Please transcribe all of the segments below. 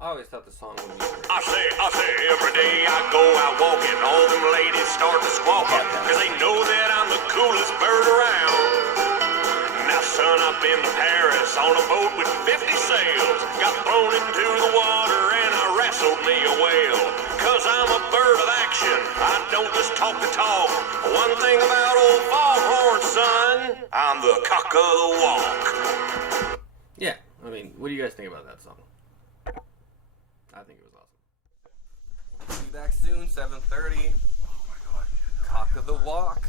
I always thought the song would be great. I say, every day I go out walking, all them ladies start to squawking, cause they know that I'm the coolest bird around. Now son, I've been to Paris on a boat with 50 sails, got thrown into the water and I wrestled me a whale. Cause I'm a bird of action, I don't just talk the talk. One thing about old Foghorn, son, I'm the cock of the walk. Yeah, I mean, what do you guys think about that song? I think it was awesome. Be back soon, 7:30. Oh my god. Cock of the walk.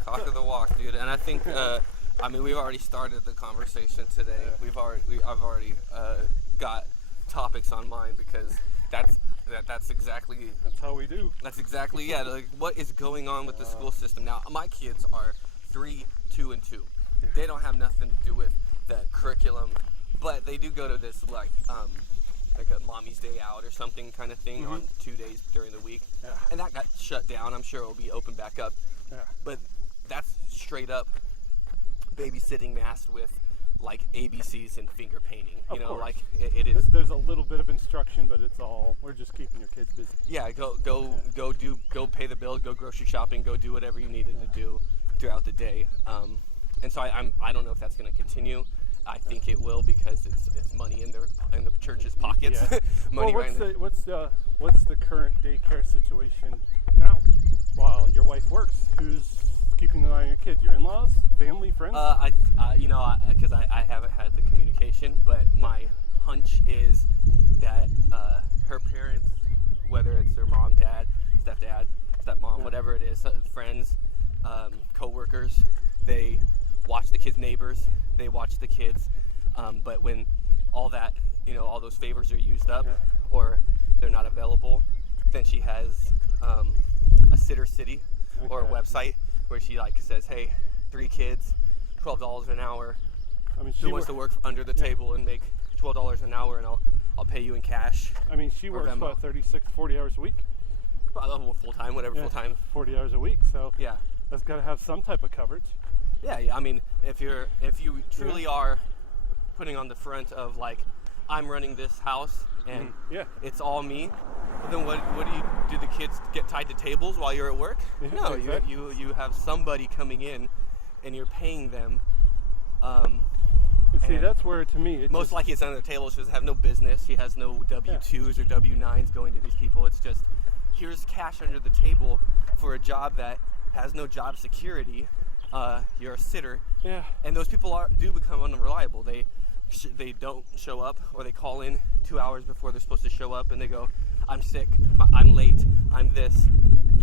Cock of the walk, dude. And I think, I mean, we've already started the conversation today. I've already got topics on mine because that's exactly. That's how we do. That's exactly, yeah. Like, what is going on with the school system now? My kids are 3, 2, and 2. Yeah. They don't have nothing to do with the curriculum, but they do go to this like a mommy's day out or something kind of thing on 2 days during the week. Yeah. And that got shut down. I'm sure it'll be open back up. Yeah. But that's straight up babysitting masked with like ABCs and finger painting. You know, like it is. There's a little bit of instruction, but it's all, we're just keeping your kids busy. Yeah, go pay the bill, go grocery shopping, go do whatever you needed to do throughout the day. And so I don't know if that's going to continue. I think it will because it's money in the church's pockets. Yeah. Money what's the current daycare situation now? While your wife works, who's keeping an eye on your kids? Your in-laws, family, friends? Because I haven't had the communication, but my hunch is that her parents, whether it's their mom, dad, stepdad, stepmom, whatever it is, friends, co-workers, they watch the kids' neighbors, they watch the kids, but when all that, all those favors are used up or they're not available, then she has a Sitter City or a website where she like says, hey, 3 kids, $12 an hour. I mean, Who wants to work under the table and make $12 an hour, and I'll pay you in cash. I mean, she works about 36, 40 hours a week. Full time, whatever, full time. 40 hours a week, so yeah, that's got to have some type of coverage. Yeah. I mean, if you truly are putting on the front of like, I'm running this house and it's all me, then what do the kids get tied to tables while you're at work? No, exactly. you have somebody coming in and you're paying them. See, that's where to me most likely it's under the table. She doesn't have no business. She has no W-2s or W-9s going to these people. It's just, here's cash under the table for a job that has no job security. You're a sitter, and those people do become unreliable. They don't show up, or they call in 2 hours before they're supposed to show up, and they go, I'm sick, I'm late, I'm this,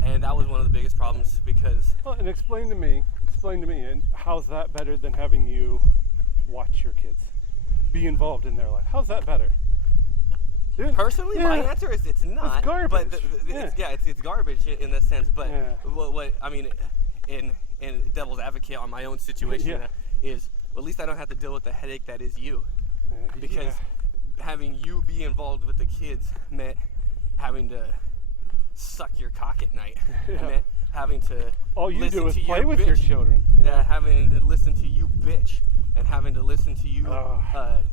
and that was one of the biggest problems because. Well, and explain to me, and how's that better than having you watch your kids, be involved in their life? How's that better? Personally, my answer is it's not. It's garbage. But it's garbage in that sense. But what I mean, in devil's advocate on my own situation is, well, at least I don't have to deal with the headache that is you, because having you be involved with the kids meant having to suck your cock at night. It meant having to all you listen do is to play your with bitch. your children. Having to listen to you bitch, and having to listen to you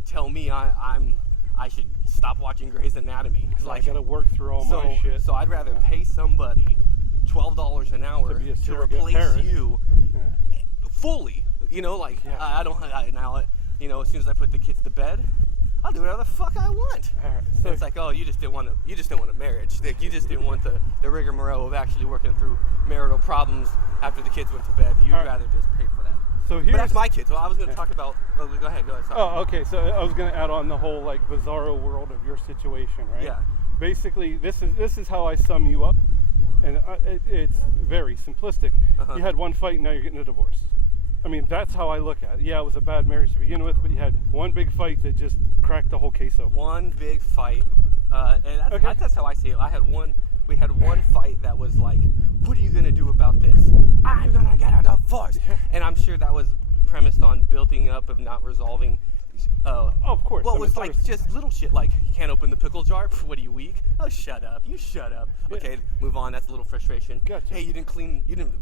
tell me I should stop watching Grey's Anatomy. I gotta work through all my shit. So I'd rather pay somebody $12 an hour to replace you fully. I don't. Now, as soon as I put the kids to bed, I'll do whatever the fuck I want. So it's like, oh, you just didn't want a marriage. Like, you just didn't want the rigmarole of actually working through marital problems after the kids went to bed. You'd rather just pay for that. But that's my kids. Well, I was going to talk about. Oh, go ahead. Sorry. Oh, okay. So I was going to add on the whole bizarro world of your situation, right? Yeah. Basically, this is how I sum you up, and it's very simplistic. You had one fight, now you're getting a divorce. I mean, that's how I look at it. Yeah, it was a bad marriage to begin with, but you had one big fight that just cracked the whole case open. One big fight, and that's how I see it. We had one fight that was like, what are you going to do about this? I'm going to get a divorce. And I'm sure that was premised on building up of not resolving. Of course. Well, it was like just little shit like, you can't open the pickle jar. What are you, weak? Oh, shut up. You shut up. Okay, move on. That's a little frustration. Gotcha. Hey, you didn't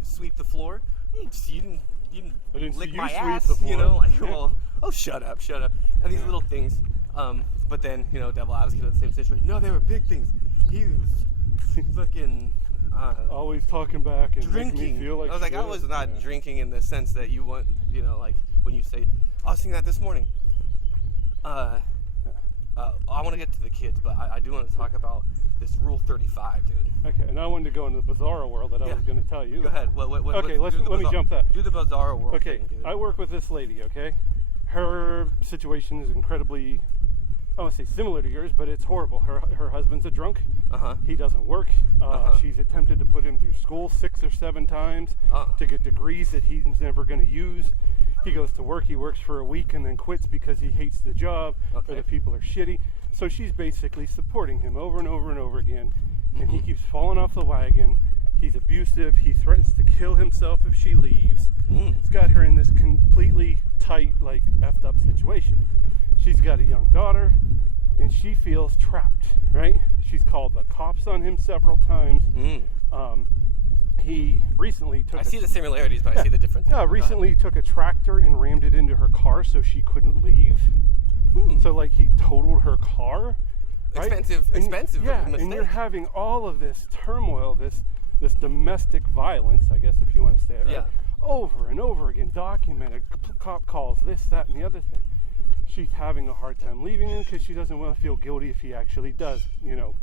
sweep the floor. You didn't lick my ass. The floor. Well, oh, shut up. And these little things. But then, devil advocate of the same situation. No, they were big things. He was fucking always talking back and drinking. making me feel like I was like, shit. I was not drinking in the sense that you want, like when you say, I was thinking that this morning. I want to get to the kids, but I do want to talk about this Rule 35, dude. Okay, and I wanted to go into the bizarro world that I was going to tell you. Go ahead. Okay, let me jump that. Do the bizarro world thing, dude. I work with this lady, okay? Her situation is incredibly, I won't say similar to yours, but it's horrible. Her husband's a drunk. He doesn't work. She's attempted to put him through school 6 or 7 times to get degrees that he's never going to use. He goes to work, he works for a week and then quits because he hates the job or the people are shitty. So she's basically supporting him over and over and over again. And he keeps falling off the wagon. He's abusive. He threatens to kill himself if she leaves. It's got her in this completely tight, like, effed up situation. She's got a young daughter, and she feels trapped, right? She's called the cops on him several times. He recently took... I see the similarities, but I see the difference. Yeah, recently took a tractor and rammed it into her car so she couldn't leave. So, like, he totaled her car. Right? Expensive mistake. And you're having all of this turmoil, this domestic violence, I guess, if you want to say it, right? Over and over again, documented, cop calls, this, that, and the other thing. She's having a hard time leaving him because she doesn't want to feel guilty if he actually does,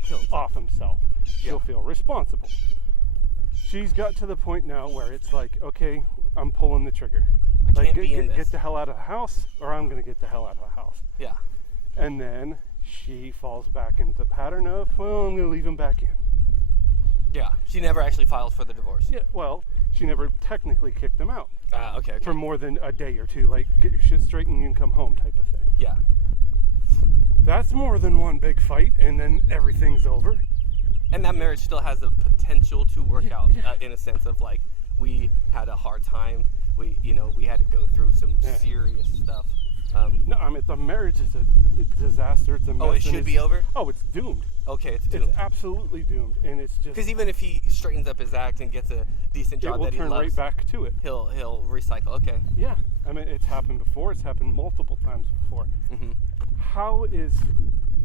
kill off himself. She'll feel responsible. She's got to the point now where it's like, okay, I'm pulling the trigger. I can't be in this. Get the hell out of the house, or I'm going to get the hell out of the house. Yeah. And then she falls back into the pattern of, well, I'm going to leave him back in. Yeah. She never actually filed for the divorce. Yeah, well, she never technically kicked him out. Okay. For more than a day or two, like, get your shit straight and you can come home type of thing. Yeah. That's more than one big fight, and then everything's over. And that marriage still has the potential to work out in a sense of, like, we had a hard time. We had to go through some serious stuff. No, I mean, the marriage is a disaster. It's a mess. Oh, it should be over? Oh, it's doomed. Okay, it's doomed. It's absolutely doomed, and it's just... Because even if he straightens up his act and gets a decent job that he loves... It will turn right back to it. He'll recycle, okay. Yeah, I mean, it's happened before. It's happened multiple times before. How is...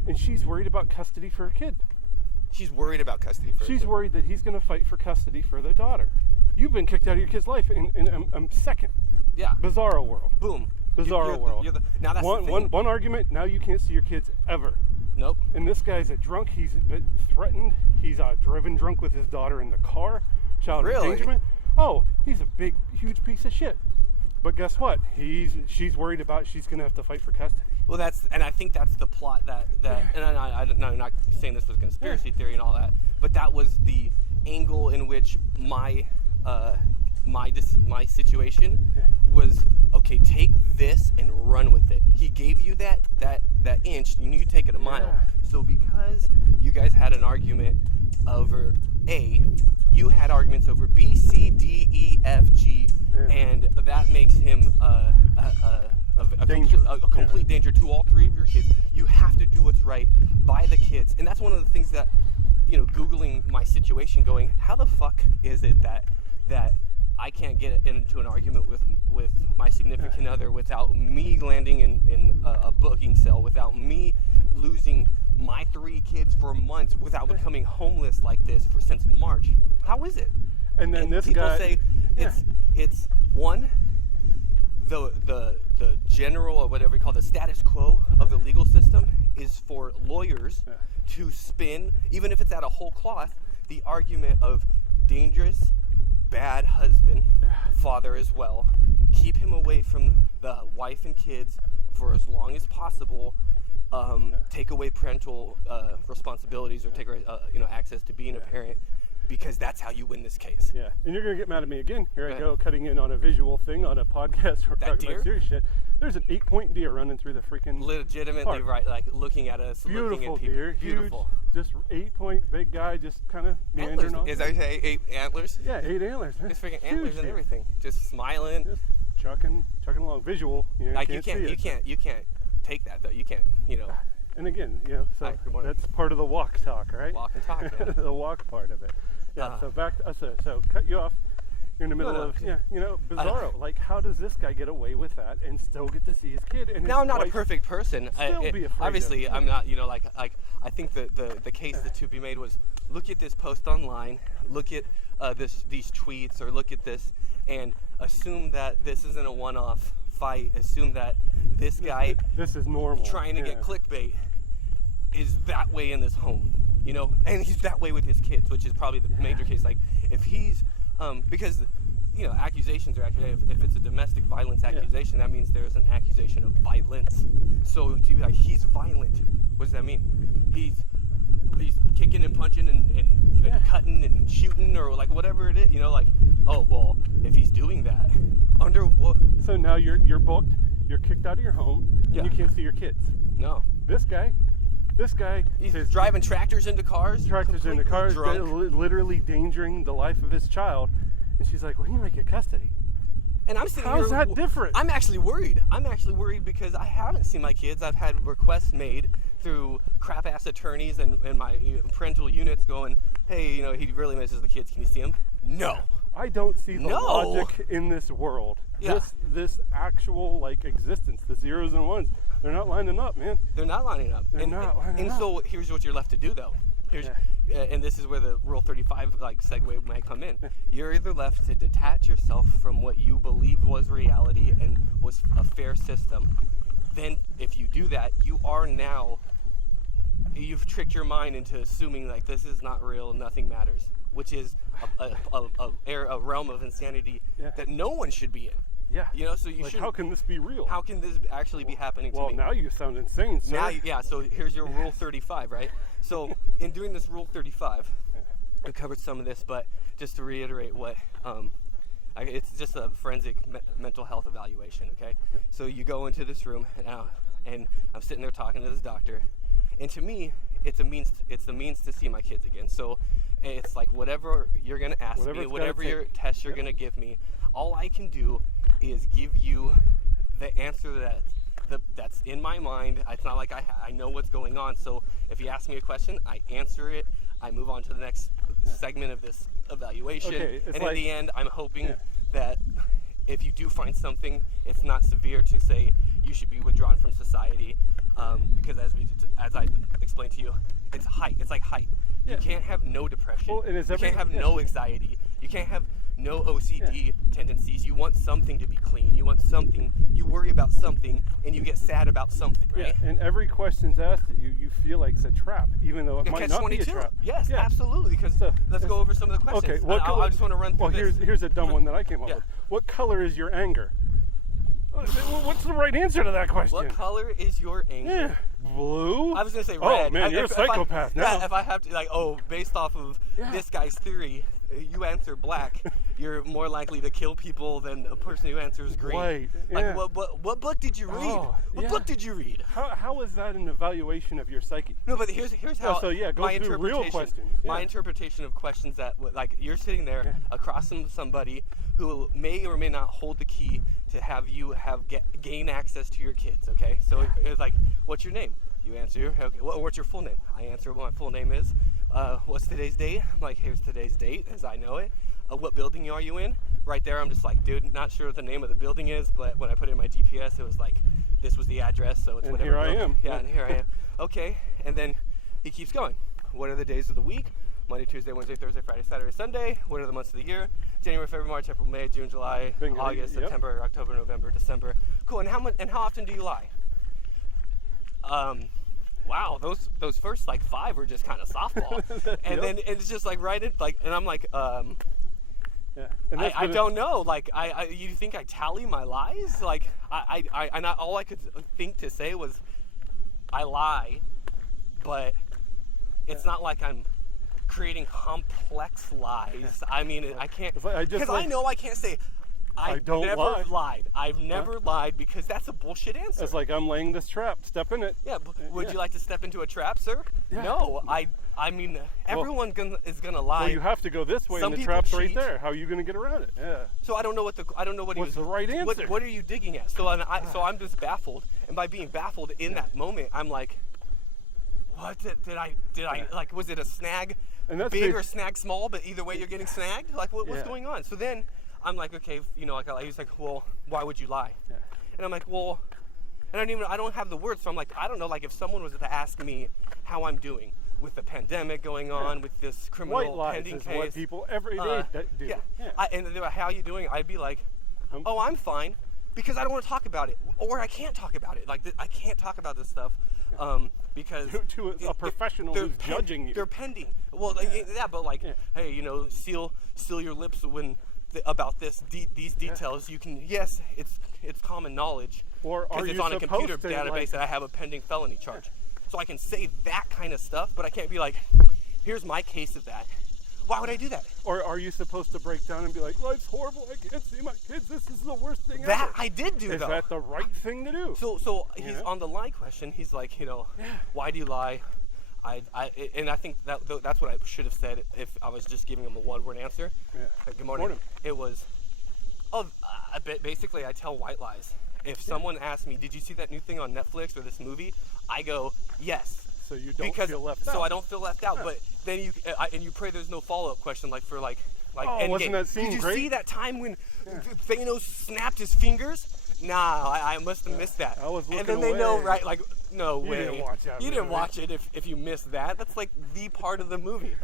And she's worried about custody for her kid. She's worried about custody for her kid. She's worried that he's going to fight for custody for their daughter. You've been kicked out of your kid's life in a second. Yeah. Bizarro world. Boom. Bizarro world. Now that's the thing. One argument, now you can't see your kids ever. Nope. And this guy's a drunk. He's been threatened. He's driven drunk with his daughter in the car. Child endangerment. Oh, he's a big, huge piece of shit. But guess what? She's worried about she's going to have to fight for custody. Well, I think that's the plot that and I'm not saying this was a conspiracy theory and all that, but that was the angle in which my situation was, okay, take this and run with it. He gave you that inch, and you take it a mile. So because you guys had an argument over A, you had arguments over B, C, D, E, F, G, and that makes him a complete danger to all 3 of your kids. You have to do what's right by the kids. And that's one of the things that, Googling my situation, going, how the fuck is it that I can't get into an argument with my significant other without me landing in a booking cell, without me losing my 3 kids for months, without becoming homeless like this since March? How is it? And then this people guy say it's one, the general, or whatever you call the status quo of the legal system is for lawyers to spin, even if it's out of whole cloth, the argument of dangerous, bad husband, father as well, keep him away from the wife and kids for as long as possible, take away parental responsibilities, or take away access to being a parent, because that's how you win this case. Yeah, and you're going to get mad at me again. Here I go, cutting in on a visual thing on a podcast. We're talking about serious shit. There's an 8-point deer running through the freaking legitimately park. Right, like looking at us, beautiful looking at people. Deer, beautiful, huge, just 8-point big guy, just kind of meandering on. Is that say 8 antlers? Yeah, 8 antlers. It's freaking antlers and everything, just smiling, just chucking along. Visual, like you can't take that though. You can't, And again, so that's part of the walk talk, right? Walk and talk, man. The walk part of it. Yeah. So back to so cut you off. You're in the middle of, bizarro. Like, how does this guy get away with that and still get to see his kid? And now, I'm not a perfect person. Still be afraid obviously, of. I'm not, I think the case that to be made was, look at this post online, look at these tweets, or look at this, and assume that this isn't a one-off fight. Assume that this guy, this is normal, trying to get clickbait, is that way in this home, and he's that way with his kids, which is probably the major case. Like, if he's because accusations are if it's a domestic violence accusation, that means there's an accusation of violence. So to be like, he's violent, what does that mean? He's kicking and punching and cutting and shooting, or like whatever it is, oh well, if he's doing that under what? So now you're booked, you're kicked out of your home, and you can't see your kids. No. This guy, he's driving tractors into cars. Literally endangering the life of his child. And she's like, well, he might get custody. And I'm sitting How's here. that different? I'm actually worried. Because I haven't seen my kids. I've had requests made through crap-ass attorneys and my parental units going, hey, he really misses the kids. Can you see him? No. I don't see the logic in this world. Yeah. This actual existence, the zeros and ones, they're not lining up, man. They're not lining up. And so here's what you're left to do, though. And this is where the Rule 35 segue might come in. You're either left to detach yourself from what you believe was reality and was a fair system. Then if you do that, you've tricked your mind into assuming this is not real, nothing matters, which is a realm of insanity that no one should be in. Yeah. So you should. How can this be real? How can this actually be happening to me? Well, now you sound insane, sir. So here's your Rule 35, right? So in doing this Rule 35, we covered some of this, but just to reiterate what, it's just a forensic mental health evaluation, okay? So you go into this room now, and I'm sitting there talking to this doctor, and to me, it's the means to see my kids again. So it's like whatever you're gonna ask me, whatever your test you're gonna give me, all I can do is give you the answer that's in my mind. It's not like I know what's going on. So if you ask me a question, I answer it. I move on to the next segment of this evaluation. And in the end, I'm hoping that if you do find something, it's not severe to say you should be withdrawn from society. Because as I explained to you, it's height. It's like height. You can't have no depression. You can't have no anxiety. You can't have no OCD tendencies. You want something to be clean. You want something. You worry about something, and you get sad about something, right? Yeah, and every question's asked of you, you feel like it's a trap, even though it might not be a trap. Yes, absolutely. Because let's go over some of the questions. Okay, I just want to run through this. Here's a dumb one that I came up with. What color is your anger? What's the right answer to that question? What color is your anger? Yeah, blue. I was gonna say red. Oh man, you're a psychopath now. Yeah, if I have to, based off of this guy's theory, you answer black, you're more likely to kill people than a person who answers green. Right. Like, what book did you read? What book did you read? How is that an evaluation of your psyche? No, but here's how. Go through real questions. My interpretation of questions that, you're sitting there across from somebody who may or may not hold the key to have you gain access to your kids. Okay, so it's like, what's your name? You answer, okay, what's your full name? I answer what my full name is. What's today's date? I'm like, here's today's date as I know it. What building are you in? Right there, I'm just like, dude, not sure what the name of the building is, but when I put it in my GPS, it was like, this was the address, so it's and whatever. Here I am. Yeah, and here I am. Okay, and then he keeps going. What are the days of the week? Monday, Tuesday, Wednesday, Thursday, Friday, Saturday, Sunday. What are the months of the year? January, February, March, April, May, June, July, August, September, October, November, December. Cool. And how often do you lie? Wow, those first 5 were just kind of softball, and then it's just right in and I'm like, I don't know. You think I tally my lies? All I could think to say was, I lie, but it's not like I'm creating complex lies. I mean, I can't, because I know I can't say, I don't never lied. I've never lied, because that's a bullshit answer. It's like, I'm laying this trap. Step in it. Yeah. Would you like to step into a trap, sir? Yeah. No. I mean, everyone is gonna lie. Well, you have to go this way, and the trap's right there. How are you gonna get around it? Yeah. So I don't know what What's the right answer? What are you digging at? So I'm just baffled, and by being baffled in that moment, I'm like, what did I was it a snag? And that's big or snag small, but either way you're getting snagged. What's going on? So then I'm like, okay, you know, like he's like, well, why would you lie? Yeah. And I'm like, well, and I don't have the words, so I'm like, I don't know, like if someone was to ask me how I'm doing with the pandemic going on, with this criminal White lies pending is case. what people every day do. Yeah. Yeah. And they're like, how are you doing? I'd be like, oh, I'm fine, because I don't want to talk about it, or I can't talk about it. Like I can't talk about this stuff because to a professional who's judging you. They're pending. Well, but like, hey, you know, seal your lips when about these details. You can, yes, it's common knowledge. Or are because it's you on a computer supposed to, database like, that I have a pending felony charge. So I can say that kind of stuff, but I can't be like, here's my case of that. Why would I do that? Or are you supposed to break down and be like, life's horrible, I can't see my kids, this is the worst thing That ever. I did do, Is though. that the right thing to do? So he's on the lie question. He's like, you know, why do you lie? And I think that's what I should have said if I was just giving him a one-word answer. Yeah. Like, good morning. It was, basically I tell white lies. If someone asks me, did you see that new thing on Netflix or this movie? I go, yes. So you don't feel left out. So I don't feel left out. But then you pray there's no follow-up question like for like Endgame. Wasn't that scene Did you great? see that time when Thanos snapped his fingers? Nah, I must have missed that. I was looking and then they know, away. right? Like, no You way. didn't watch that You didn't movie. watch it if you missed that. That's like the part of the movie.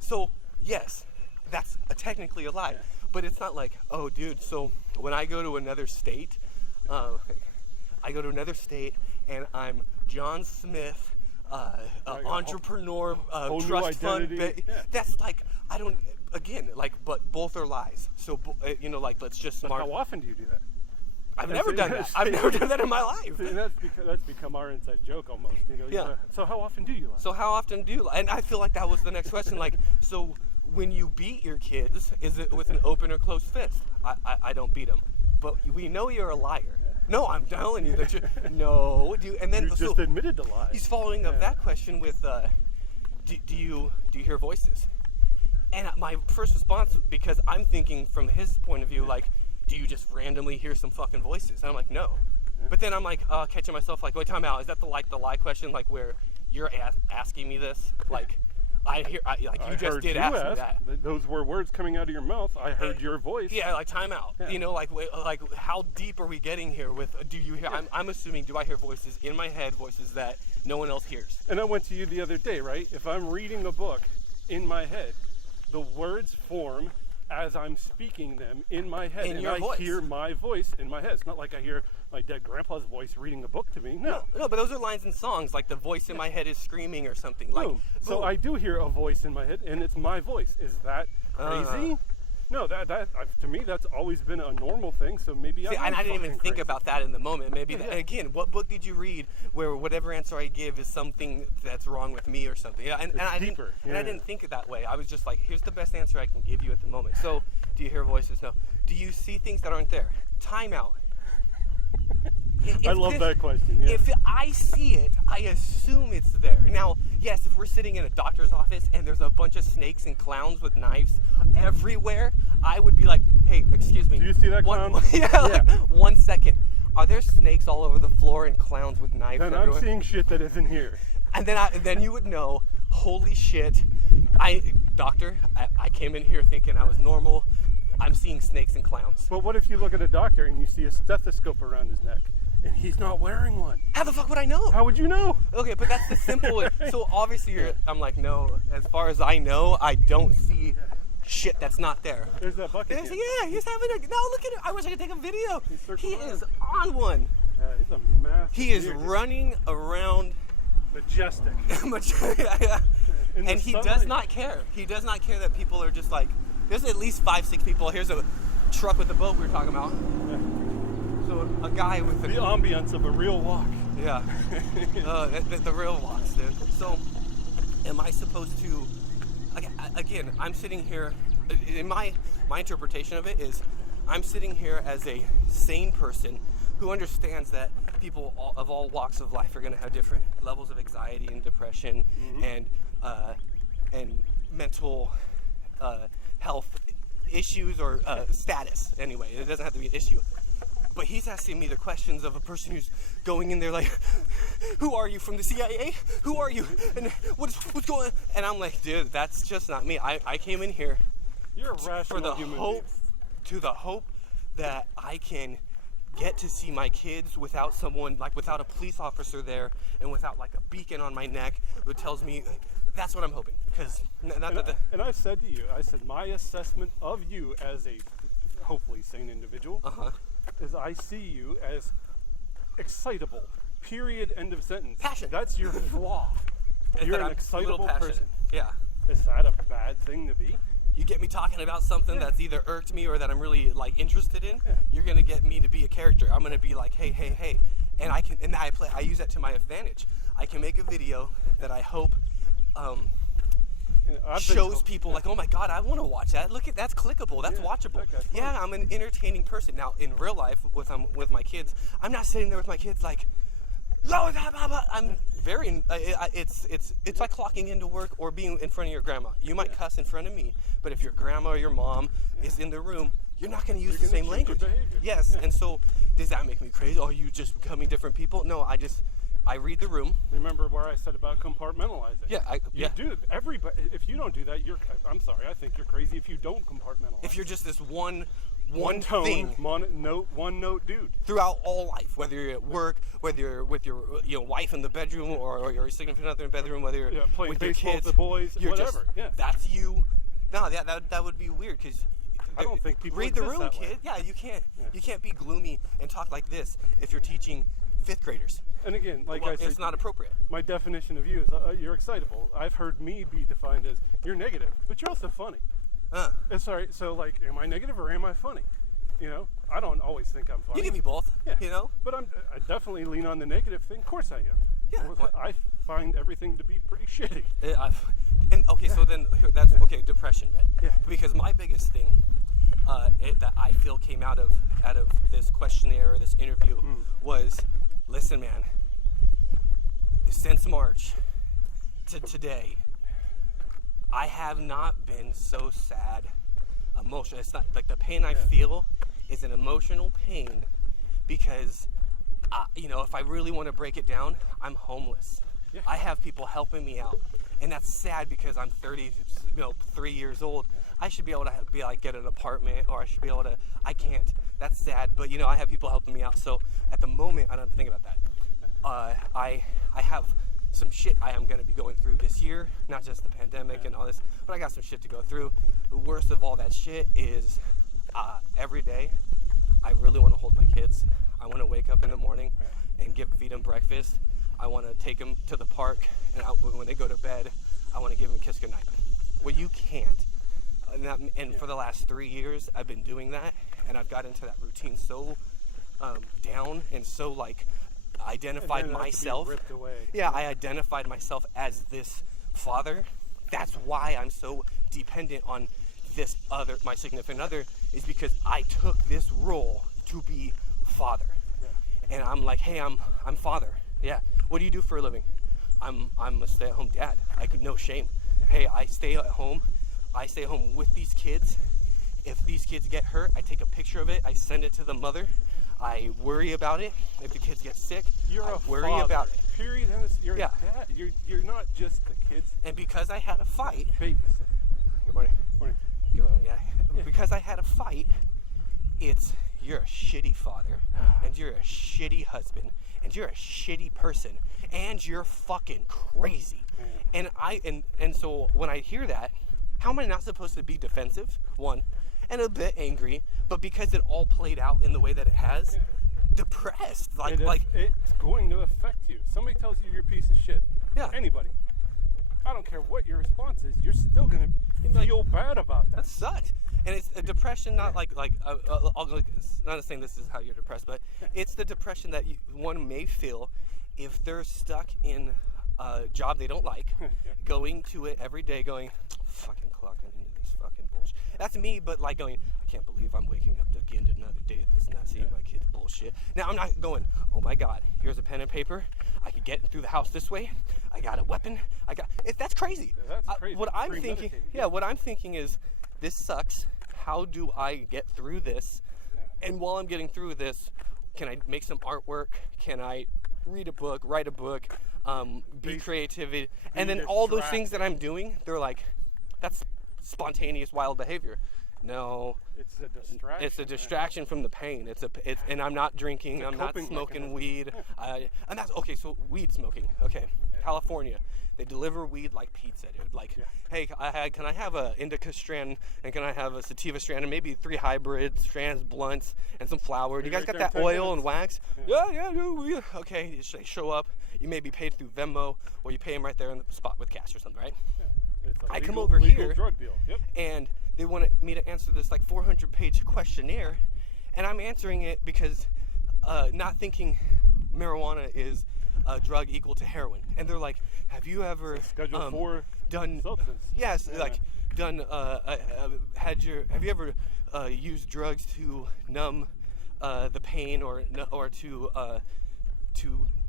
So yes, that's technically a lie. But it's not like, oh, dude. So when I go to another state, and I'm John Smith, entrepreneur, trust fund. That's like, I don't. Again, like, but both are lies. So you know, like, let's just. How often do you do that? I've never done that. I've never done that in my life. See, that's become our inside joke almost. You know. Yeah. So how often do you lie? So how often do you lie? And I feel like that was the next question. Like, so when you beat your kids, is it with an open or closed fist? I don't beat them, but we know you're a liar. No, I'm telling you that you. No, do you? And then you just admitted to lie. He's following up that question with, do you hear voices? And my first response, because I'm thinking from his point of view, like, do you just randomly hear some fucking voices? And I'm like, no. But then I'm like, catching myself, like, wait, time out. Is that the lie question, like, where you're asking me this? Like, you just did ask me that. Those were words coming out of your mouth. I heard your voice. Yeah, like, time out. Yeah. You know, like how deep are we getting here with, do you hear, I'm assuming, do I hear voices in my head, voices that no one else hears? And I went to you the other day, right? If I'm reading a book in my head, the words form as I'm speaking them in my head, in and your I voice. hear my voice in my head. It's not like I hear my dead grandpa's voice reading a book to me. No, but those are lines in songs, like the voice in my head is screaming or something. Like, boom. So boom. I do hear a voice in my head, and it's my voice. Is that crazy? No, that to me that's always been a normal thing. So maybe See, and I didn't even think about that in the moment. Maybe Yeah. again, what book did you read where whatever answer I give is something that's wrong with me or something? Yeah, and I didn't. deeper. And I Yeah. didn't think it that way. I was just like, here's the best answer I can give you at the moment. So, do you hear voices? No. Do you see things that aren't there? Time out. I love that question. Yeah. If I see it, I assume it's there. Now, yes, if we're sitting in a doctor's office and there's a bunch of snakes and clowns with knives everywhere, I would be like, hey, excuse me. Do you see that clown? Like, 1 second. Are there snakes all over the floor and clowns with knives Then everywhere? I'm seeing shit that isn't here. And then you would know, holy shit, doctor, I came in here thinking I was normal. I'm seeing snakes and clowns. But what if you look at a doctor and you see a stethoscope around his neck and he's not wearing one? How the fuck would I know? How would you know? Okay, but that's the simple way. So obviously I'm like, no, as far as I know, I don't see shit that's not there. There's that bucket. Yeah, he's having a, no, look at it. I wish I could take a video. He circling is on one. He's a massive He is deer. running around. Majestic. In And the he sunlight. does not care. He does not care that people are just like, there's at least 5-6 people. Here's a truck with a boat we were talking about. Yeah. So a guy with The ambience of a real walk. Yeah. The real walks, dude. So, am I supposed to? Again, I'm sitting here. In my interpretation of it is, I'm sitting here as a sane person who understands that people of all walks of life are going to have different levels of anxiety and depression and mental health issues or status. Anyway, it doesn't have to be an issue. But he's asking me the questions of a person who's going in there like, who are you, from the CIA? Who are you? And what's going on? And I'm like, dude, that's just not me. I came in here You're a rational for the human hope, being. to the hope that I can get to see my kids without someone, like without a police officer there and without like a beacon on my neck who tells me. That's what I'm hoping. Because and I've said to you, I said my assessment of you as a hopefully sane individual is I see you as excitable. Period. End of sentence. Passion. That's your flaw. You're an I'm excitable person. Yeah. Is that a bad thing to be? You get me talking about something that's either irked me or that I'm really like interested in. Yeah. You're gonna get me to be a character. I'm gonna be like, hey, and I use that to my advantage. I can make a video that I hope shows people like, oh my God, I want to watch that. Look at that's clickable. That's watchable. Yeah, I'm an entertaining person. Now in real life, with my kids, I'm not sitting there with my kids like, I'm very. It's like clocking into work or being in front of your grandma. You might cuss in front of me, but if your grandma or your mom is in the room, you're not going to use the same language. Yes, and so does that make me crazy? Are you just becoming different people? No, I read the room. Remember where I said about compartmentalizing? Yeah, you do. Everybody. If you don't do that, I'm sorry. I think you're crazy if you don't compartmentalize. If you're just this one tone, thing, one note dude throughout all life, whether you're at work, whether you're with your wife in the bedroom or your significant other in the bedroom, whether you're playing with baseball your kids, with the boys, you're whatever. That's you. No, that would be weird because I don't think people read the exist room, that way. kid. Yeah, you can't. Yeah. You can't be gloomy and talk like this if you're teaching 5th graders. And again, I said, it's not appropriate. My definition of you is you're excitable. I've heard me be defined as you're negative, but you're also funny. And sorry, so like, am I negative or am I funny? I don't always think I'm funny. You can be both. Yeah. But I definitely lean on the negative thing. Of course I am. Yeah. I find everything to be pretty shitty. So then that's okay. Depression then. Yeah. Because my biggest thing that I feel came out of this questionnaire or this interview was, listen, man. Since March to today, I have not been so sad, emotional. It's not like the pain I feel is an emotional pain because, if I really want to break it down, I'm homeless. Yeah. I have people helping me out, and that's sad because I'm 3 years old. I should be able to get an apartment, or I should be able to. I can't. That's sad, but I have people helping me out. So at the moment, I don't have to think about that. I have some shit I am going to be going through this year, not just the pandemic and all this, but I got some shit to go through. The worst of all that shit is every day I really want to hold my kids. I want to wake up in the morning and feed them breakfast. I want to take them to the park, and when they go to bed, I want to give them a kiss goodnight. Well, you can't. And for the last 3 years, I've been doing that, and I've got into that routine so down and so identified myself. I identified myself as this father. That's why I'm so dependent on my significant other, is because I took this role to be father. And I'm like, hey, I'm father. Yeah. What do you do for a living? I'm a stay-at-home dad. No shame. Hey, I stay at home. I stay home with these kids. If these kids get hurt, I take a picture of it. I send it to the mother. I worry about it. If the kids get sick, I worry about it. Period. You're a dad. You're not just the kids. And because I had a fight. Babysitter. Good morning. Morning. Yeah. Because I had a fight, you're a shitty father, and you're a shitty husband, and you're a shitty person, and you're fucking crazy. And so when I hear that, how am I not supposed to be defensive? One, and a bit angry, but because it all played out in the way that it has, depressed. It's going to affect you. Somebody tells you you're a piece of shit. Yeah. Anybody. I don't care what your response is. You're still gonna feel bad about that. That sucks. And it's a depression, not not saying this is how you're depressed, but it's the depression that one may feel if they're stuck in a job they don't like, going to it every day, going, fucking clocking into this fucking bullshit. That's me, but going, I can't believe I'm waking up again to another day of this, not seeing my kids bullshit. Now I'm not going, oh my God, here's a pen and paper. I could get through the house this way. I got a weapon. That's crazy. That's crazy. What I'm thinking is, this sucks. How do I get through this? And while I'm getting through this, can I make some artwork? Can I read a book, write a book, be creative? And then all those things that I'm doing, they're like, that's spontaneous wild behavior. No, It's a distraction. it's a distraction from the pain. And I'm not drinking. It's a I'm not coping smoking mechanism. weed. And that's okay. So weed smoking. Okay, California, they deliver weed like pizza, dude. Like, hey, can I have a indica strand and can I have a sativa strand and maybe 3 hybrid strands, blunts, and some flour? Do you guys right got there that in 10 oil and minutes. wax? Yeah, dude. Okay, they show up. You may be paid through Venmo or you pay them right there in the spot with cash or something, right? It's a I come legal- over legal here. drug deal. Yep. And they wanted me to answer this like 400-page questionnaire, and I'm answering it because not thinking marijuana is a drug equal to heroin. And they're like, have you ever Schedule 4 done substance. Yes, Yeah. like done have you ever used drugs to numb the pain or to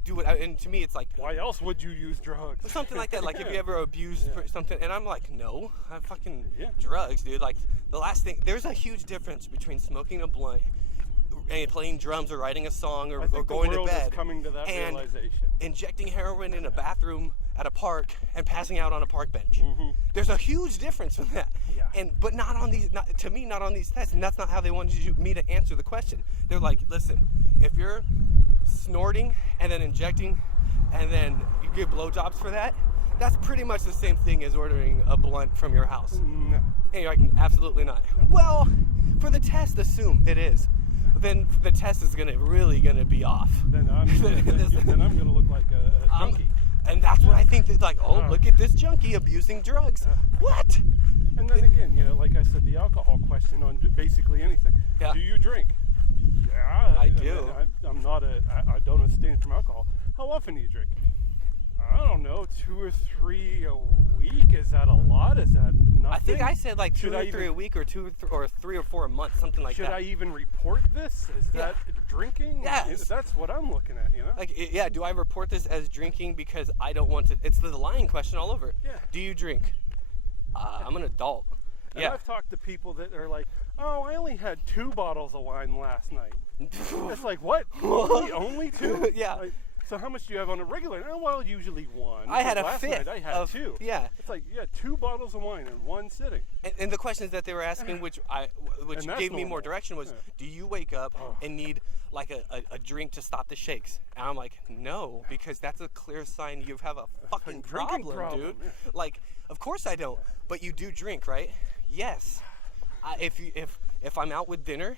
do it? And to me it's like, Why else would you use drugs? something like that. Like, have you ever abused something? And I'm like, no, I'm fucking Yeah. drugs, dude. Like, the last thing, there's a huge difference between smoking a blunt and playing drums or writing a song I or think going the world to bed is coming to that and realization. injecting heroin in a bathroom at a park and passing out on a park bench. There's a huge difference from that. Yeah. But not on these, to me, not on these tests. And that's not how they wanted me to answer the question. They're like, listen, if you're snorting and then injecting and then you give blowjobs for that, that's pretty much the same thing as ordering a blunt from your house. No. And you're like, absolutely not. Well, for the test, assume it is. Then the test is really gonna be off. Then I'm gonna look like a junkie. And that's what I think. That, like, oh, Yeah. look at this junkie abusing drugs. What? And then again, like I said, the alcohol question on basically anything. Yeah. Do you drink? Yeah, I do. I'm not I don't abstain from alcohol. How often do you drink? I don't know, 2 or 3 a week. Is that a lot? Is that nothing? I think I said like 2 Should or I 3 a even- week or 3 or 4 a month, something like Should that. I even report this? Is that drinking? Yes. That's what I'm looking at, Like, yeah, do I report this as drinking because I don't want to? It's the lying question all over. Yeah. Do you drink? I'm an adult. And Yeah. I've talked to people that are like, oh, I only had 2 bottles of wine last night. It's like, what? Only 2? Yeah. Like, so how much do you have on a regular? Oh, well, usually 1. I had a last fifth night I had of 2. yeah. It's like, 2 bottles of wine in one sitting. And the questions that they were asking, which And that's gave me more normal. direction, was, Yeah. do you wake up and need like a drink to stop the shakes? And I'm like, no, because that's a clear sign you have a fucking drinking problem, dude. yeah. Like, of course I don't, but you do drink, right? Yes. If I'm out with dinner,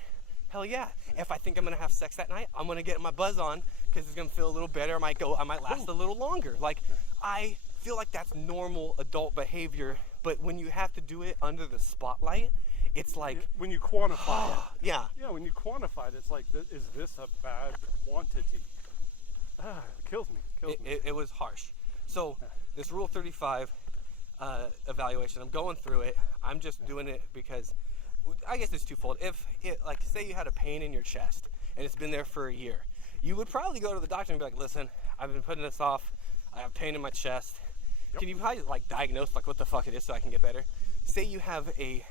hell yeah. If I think I'm gonna have sex that night, I'm gonna get my buzz on because it's gonna feel a little better. I might last a little longer. Like, I feel like that's normal adult behavior, but when you have to do it under the spotlight, it's like, When you quantify it. yeah. Yeah, when you quantify it, it's like, is this a bad quantity? It kills me. It was harsh. So this Rule 35 evaluation, I'm going through it. I'm just doing it because I guess it's twofold. If like, say you had a pain in your chest and it's been there for a year, you would probably go to the doctor and be like, listen, I've been putting this off. I have pain in my chest. Yep. Can you probably like diagnose like what the fuck it is so I can get better? Say you have a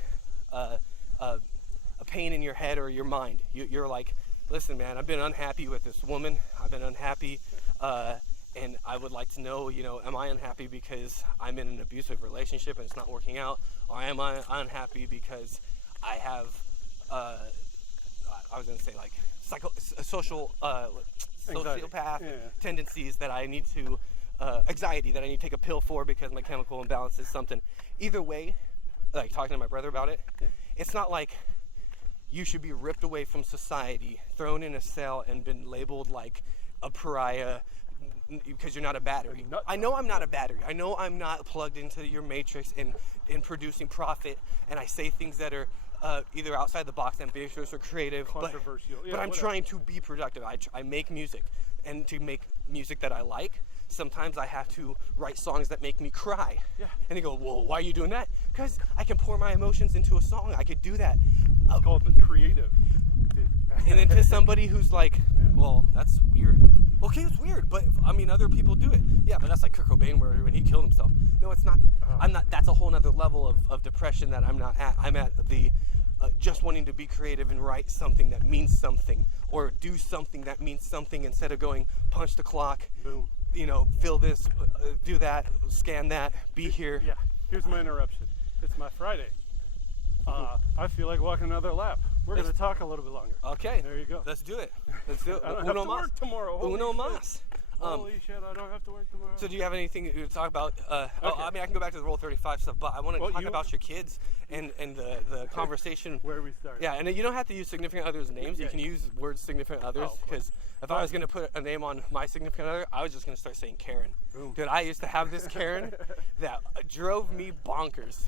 pain in your head or your mind. You're like, listen, man, I've been unhappy with this woman. I've been unhappy, and I would like to know, am I unhappy because I'm in an abusive relationship and it's not working out, or am I unhappy because I have, I was gonna say like sociopath Yeah. tendencies that I need to, anxiety that I need to take a pill for because my chemical imbalance is something. Either way, like talking to my brother about it, it's not like you should be ripped away from society, thrown in a cell, and been labeled like a pariah because you're not a battery. I know I'm not a battery. I know I'm not plugged into your matrix in producing profit, and I say things that are either outside the box, ambitious or creative, Controversial. but Yeah, I'm whatever. trying to be productive. I make music, and to make music that I like, sometimes I have to write songs that make me cry. Yeah. And they go, well, why are you doing that? Because I can pour my emotions into a song. I could do that. It's called the creative. And then to somebody who's like, well, that's weird. Okay, it's weird, but I mean, other people do it. Yeah, but that's like Kurt Cobain when he killed himself. No, it's not. I'm not. That's a whole nother level of depression that I'm not at. I'm at the just wanting to be creative and write something that means something, or do something that means something instead of going punch the clock. Boom. Fill this, do that, scan that, be here. Yeah. Here's my interruption. It's my Friday. I feel like walking another lap. We're going to talk a little bit longer. Okay. There you go. Let's do it. Let's do it. I don't have to work tomorrow. Holy Uno shit. mas. Holy shit, I don't have to work tomorrow. So do you have anything to talk about? I mean, I can go back to the Rule 35 stuff, but I want to talk about your kids and the conversation. Where we start. Yeah, and you don't have to use significant others' names. You can use words significant others, because if I was going to put a name on my significant other, I was just going to start saying Karen. Boom. Dude, I used to have this Karen that drove me bonkers.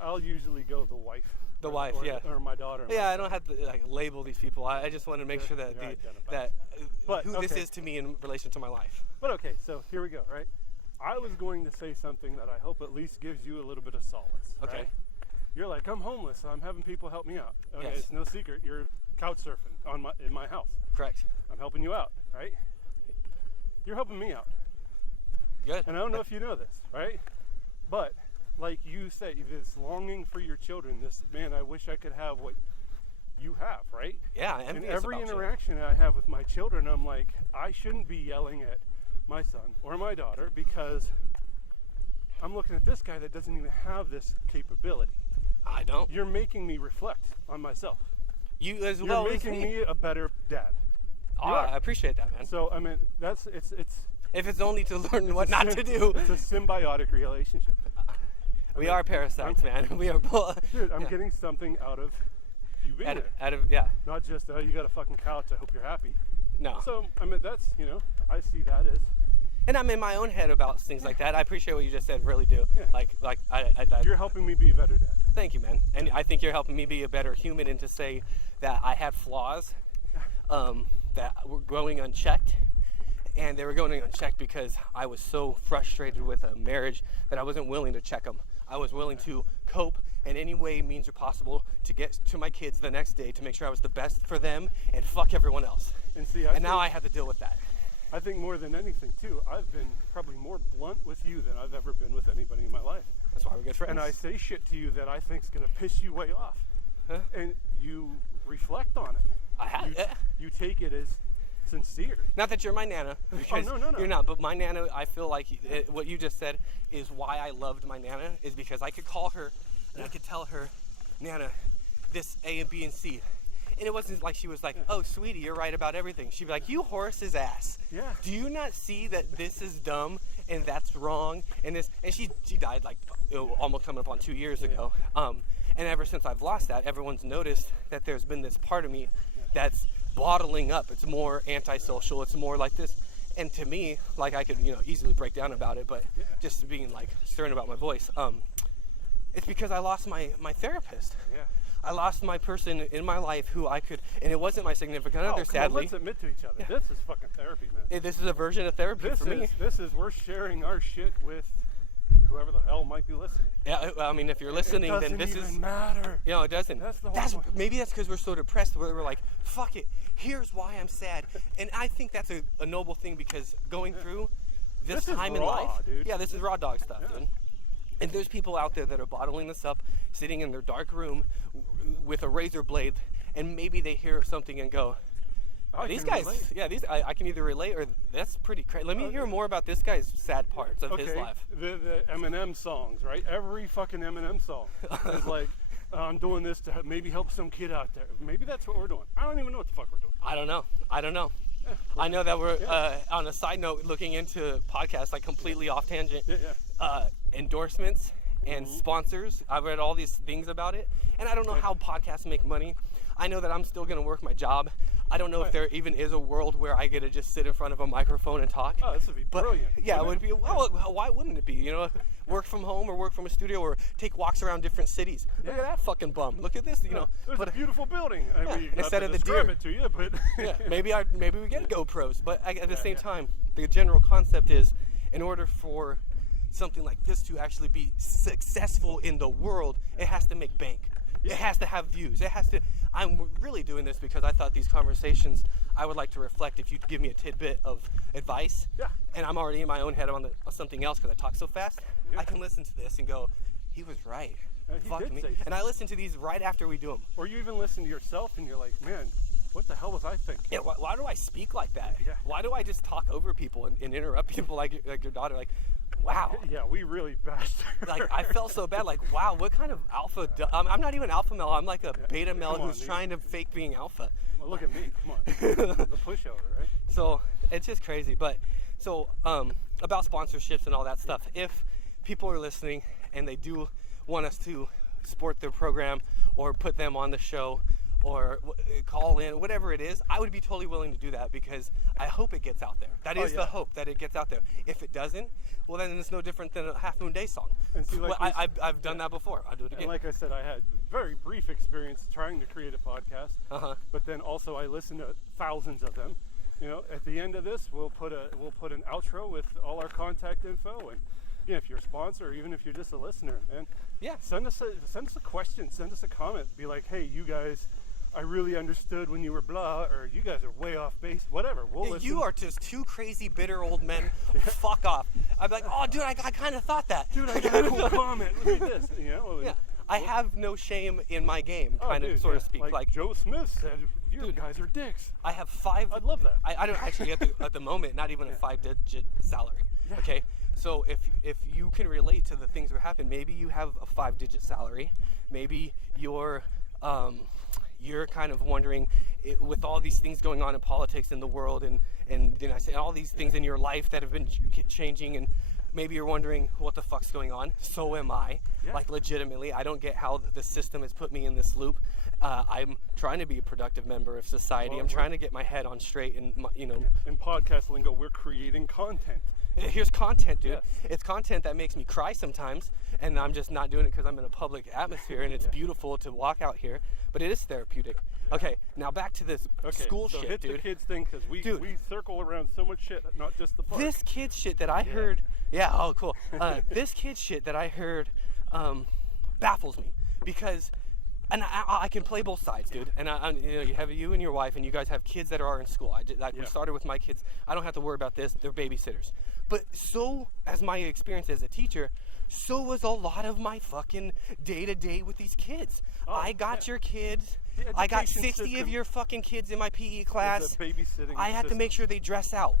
I'll usually go the wife. The wife, yeah. Or my daughter. Yeah, I don't have to label these people. I just want to make sure that this is to me in relation to my life. But okay, so here we go, right? I was going to say something that I hope at least gives you a little bit of solace. Okay. Right? You're like, I'm homeless, so I'm having people help me out. Okay, Yes. It's no secret. You're couch surfing in my house. Correct. I'm helping you out, right? You're helping me out. Good. And I don't know if you know this, right? But like you say, this longing for your children, this, man, I wish I could have what you have, right? Yeah, And every interaction I have with my children, I'm like, I shouldn't be yelling at my son or my daughter because I'm looking at this guy that doesn't even have this capability. I don't. You're making me reflect on myself. You as You're well as making me a better dad. Oh, I appreciate that, man. So I mean, it's If it's only to learn what not to do. It's a symbiotic relationship. We are parasites, man. We are both. Dude, I'm getting something out of you being there. Yeah. Not just, oh, you got a fucking couch, I hope you're happy. No. So, I mean, that's, I see that as... And I'm in my own head about things like that. I appreciate what you just said, really do. Yeah. Like I You're helping me be a better dad. Thank you, man. And I think you're helping me be a better human, and to say that I had flaws that were going unchecked. And they were going unchecked because I was so frustrated with a marriage that I wasn't willing to check them. I was willing to cope in any way, means or possible to get to my kids the next day to make sure I was the best for them and fuck everyone else. And see, now I have to deal with that. I think more than anything, too, I've been probably more blunt with you than I've ever been with anybody in my life. That's why we're good friends. And I say shit to you that I think's going to piss you way off. Huh? And you reflect on it. I have. You take it as sincere. Not that you're my nana, because no. you're not, but my nana, I feel like what you just said is why I loved my nana, is because I could call her and I could tell her, Nana, this A and B and C. And it wasn't like she was like, oh, sweetie, you're right about everything. She'd be like, you horse's ass. Yeah. Do you not see that this is dumb and that's wrong? And she died like almost coming up on 2 years ago. And ever since I've lost that, everyone's noticed that there's been this part of me that's bottling up. It's more antisocial. It's more like this. And to me, like I could, easily break down about it, but just being like stern about my voice, it's because I lost my therapist. Yeah. I lost my person in my life who I could, and it wasn't my significant other, sadly. Let's admit to each other. This is fucking therapy, man. This is a version of therapy for me. We're sharing our shit with whoever the hell might be listening. Yeah, I mean, if you're listening, then this doesn't even matter. It doesn't. That's the whole point. Maybe that's because we're so depressed where we're like, fuck it, here's why I'm sad. And I think that's a noble thing, because going through this time in life, dude. Yeah, this is raw dog stuff, dude. And there's people out there that are bottling this up, sitting in their dark room with a razor blade, and maybe they hear something and go, these guys, I can either relate or that's pretty crazy. Let me hear more about this guy's sad parts of his life. The Eminem songs, right? Every fucking Eminem song is like, I'm doing this to maybe help some kid out there. Maybe that's what we're doing. I don't even know what the fuck we're doing. I don't know. Yeah, I know that we're, on a side note, looking into podcasts, like completely off tangent, endorsements and sponsors. I read all these things about it, and I don't know how podcasts make money. I know that I'm still going to work my job. I don't know if there even is a world where I get to just sit in front of a microphone and talk. Oh, this would be brilliant. Yeah, it would be. Well, why wouldn't it be? Work from home or work from a studio or take walks around different cities. Look at that fucking bum. Look at this. There's a beautiful building. I mean, instead of the describe deer. it to you, but maybe we get GoPros. But at the same time, the general concept is, in order for something like this to actually be successful in the world, it has to make bank. It has to have views. It has to. I'm really doing this because I thought these conversations, I would like to reflect if you'd give me a tidbit of advice. Yeah. And I'm already in my own head on something else because I talk so fast. Yeah. I can listen to this and go, he was right. Fuck me. And I listen to these right after we do them. Or you even listen to yourself and you're like, man, what the hell was I thinking? Yeah. Why do I speak like that? Yeah. Why do I just talk over people and interrupt people like your daughter? Like, wow. Yeah, we really bashed her. Like, I felt so bad. Like, wow, what kind of alpha? I'm not even alpha male. I'm like a beta male Come on, who's dude. trying to fake being alpha. Well, look at me. Come on. The pushover, right? So it's just crazy. But so about sponsorships and all that stuff. If people are listening and they do want us to support their program or put them on the show or call in, whatever it is, I would be totally willing to do that because I hope it gets out there. That is the hope, that it gets out there. If it doesn't, well, then it's no different than a Half Moon Day song. And see, like I've done that before. I'll do it again. And like I said, I had very brief experience trying to create a podcast, but then also I listened to thousands of them. You know, at the end of this, we'll put an outro with all our contact info, and if you're a sponsor, or even if you're just a listener, man, send us a question, send us a comment, be like, hey, you guys, I really understood when you were blah, or you guys are way off base, whatever. We'll listen. You are just two crazy, bitter old men. Fuck off. I'm like, oh, dude, I kind of thought that. Dude, I got a cool comment. Look at this. You know? Yeah. I have no shame in my game, sort of speak. Like Joe Smith said, you guys are dicks. I have 5. I'd love that. I don't actually at the moment, not even a 5-digit salary. Yeah. Okay. So if you can relate to the things that happen, maybe you have a 5-digit salary. Maybe you're kind of wondering, with all these things going on in politics in the world and I say all these things in your life that have been changing, and maybe you're wondering what the fuck's going on. So am I. Yeah. Like, legitimately, I don't get how the system has put me in this loop. I'm trying to be a productive member of society. I'm trying to get my head on straight, and in podcast lingo, we're creating content. Here's content, dude. Yes. It's content that makes me cry sometimes, and I'm just not doing it because I'm in a public atmosphere, and it's beautiful to walk out here, but it is therapeutic. Yeah. Okay, now back to this school so shit, hit dude. The kids thing, because we circle around so much shit, not just the park. This kid shit that I heard, cool. This kid shit that I heard baffles me because. And I can play both sides, dude. And you have you and your wife, and you guys have kids that are in school. We started with my kids. I don't have to worry about this. They're babysitters. But so, as my experience as a teacher, so was a lot of my fucking day-to-day with these kids. I got your kids. I got 60 of your fucking kids in my PE class. Babysitting I had to make sure they dress out.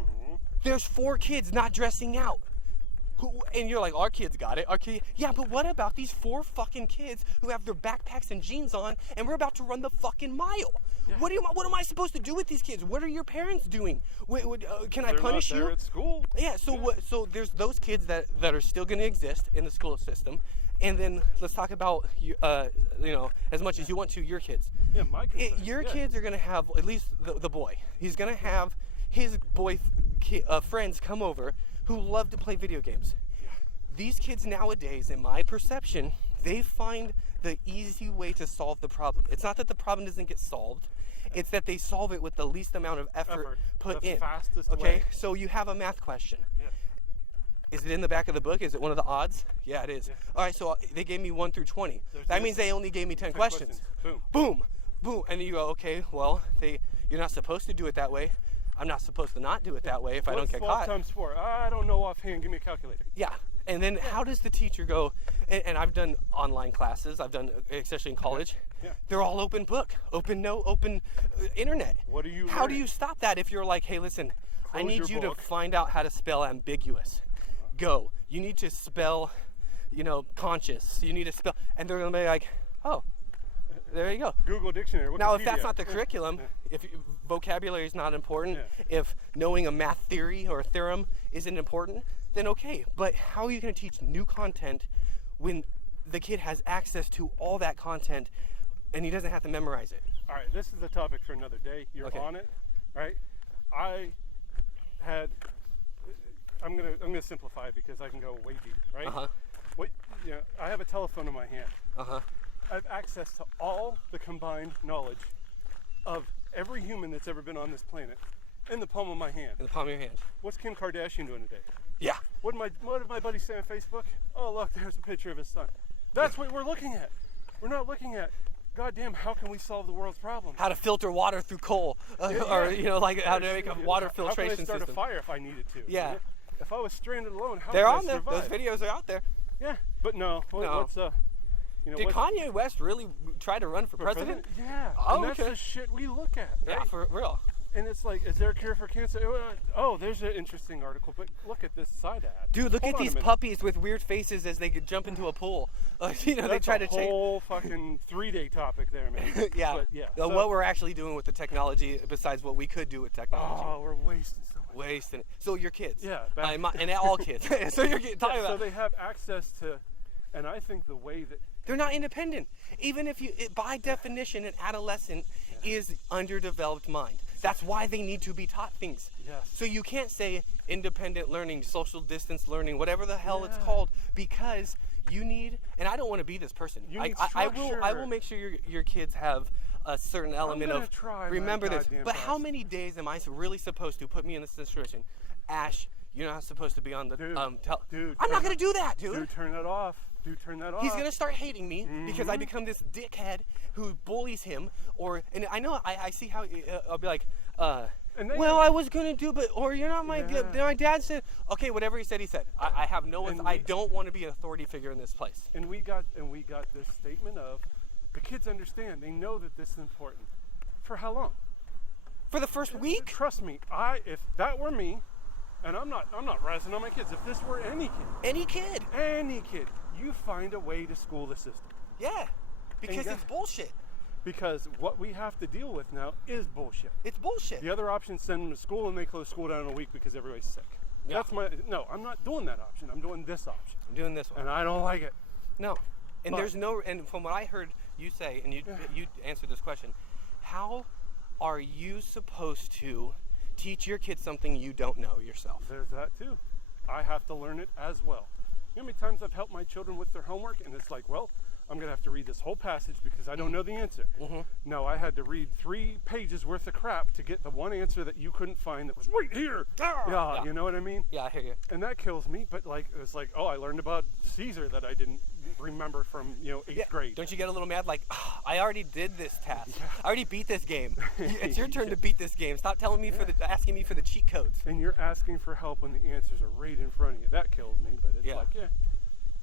Mm-hmm. There's 4 kids not dressing out. And you're like, our kids got it. Yeah, but what about these 4 fucking kids who have their backpacks and jeans on, and we're about to run the fucking mile? Yeah. What am I supposed to do with these kids? What are your parents doing? Can I punish you? They're at school. Yeah. So So there's those kids that are still going to exist in the school system, and then let's talk about as much as you want to, your kids. Yeah, my kids. Your kids are going to have, at least the boy. He's going to have his boy friends come over who love to play video games. Yeah. These kids nowadays, in my perception, they find the easy way to solve the problem. It's not that the problem doesn't get solved, it's that they solve it with the least amount of effort put the in. Fastest okay, way. So you have a math question. Yeah. Is it in the back of the book? Is it one of the odds? Yeah, it is. Yeah. All right, so they gave me 1 through 20. That means they only gave me 10 questions. Boom. Boom. Boom. And then you go, okay, well, you're not supposed to do it that way. I'm not supposed to not do it that way if I don't get caught. 12 times 4? I don't know offhand. Give me a calculator. Yeah. And then how does the teacher go, and I've done online classes, especially in college. Yeah. They're all open book, open internet. How do you stop that if you're like, hey, listen, I need you to find out how to spell ambiguous. Go. You need to spell, conscious. You need to spell, and they're going to be like, oh, there you go. Google Dictionary. Wikipedia. Now, if that's not the curriculum, if vocabulary is not important, if knowing a math theory or a theorem isn't important, then okay. But how are you going to teach new content when the kid has access to all that content and he doesn't have to memorize it? All right, this is a topic for another day. You're on it, right? I'm gonna simplify it because I can go way deep, right? I have a telephone in my hand. I have access to all the combined knowledge of every human that's ever been on this planet in the palm of my hand. In the palm of your hand. What's Kim Kardashian doing today? Yeah. What did my buddy say on Facebook? Oh, look, there's a picture of his son. That's what we're looking at. We're not looking at, goddamn, how can we solve the world's problems? How to filter water through coal, or how to make a water filtration system. How can I start a fire if I needed to? Yeah. If I was stranded alone, how They're could I on there. survive? Those videos are out there. Yeah, but no. Did Kanye West really try to run for president? Yeah. Oh, and that's the shit we look at. Right? Yeah, for real. And it's like, is there a cure for cancer? Oh, there's an interesting article, but look at this side ad. Dude, look Hold at on a these minute. puppies with weird faces as they could jump into a pool. You know, they That's try a to change. whole fucking 3-day topic there, man. Yeah. But, yeah. What we're actually doing with the technology, besides what we could do with technology. Oh, we're wasting so much. Wasting it. So your kids. Yeah. And all kids. So you're talking about. So they have access to, and I think the way that They're not independent. Even if by definition, an adolescent is underdeveloped mind. That's why they need to be taught things. Yes. So you can't say independent learning, social distance learning, whatever the hell it's called, because you need, and I don't want to be this person. You need I structure. will make sure your kids have a certain element gonna of try my remember this. goddamn But best. how many days am I really supposed to put me in this situation? Ash, you're not supposed to be on the Dude, dude, I'm not gonna do that, dude. Dude, turn that off. Dude, turn that off. He's gonna start hating me because I become this dickhead who bullies him. And I know I see how I'll be like, And then well, I was gonna do, but or you're not my Yeah. my dad said, okay, whatever he said, he said. I have no, And I don't want to be an authority figure in this place. And we got this statement of the kids understand. They know that this is important. For how long? For the first week, Trust me. If that were me, and I'm not razzing on my kids. If this were any kid, you find a way to school the system. yeah, because guess- it's bullshit. Because what we have to deal with now is bullshit. It's bullshit. The other option is send them to school and they close school down in a week because everybody's sick. Yeah. No, I'm not doing that option. I'm doing this option. I'm doing this one. And I don't like it. No, and But- there's no, and from what I heard you say, and you answered this question, how are you supposed to teach your kids something you don't know yourself? There's that too. I have to learn it as well. You know how many times I've helped my children with their homework and it's like, well, I'm going to have to read this whole passage because I don't know the answer. No, I had to read 3 pages worth of crap to get the one answer that you couldn't find that was right here. Yeah, you know what I mean? Yeah, I hear you. And that kills me, but like, it's like, oh, I learned about Caesar that I didn't remember from, 8th grade. Don't you get a little mad like, I already did this task. I already beat this game. It's your turn to beat this game. Stop telling me asking me for the cheat codes. And you're asking for help when the answers are right in front of you. That kills me, but it's Yeah. like, yeah.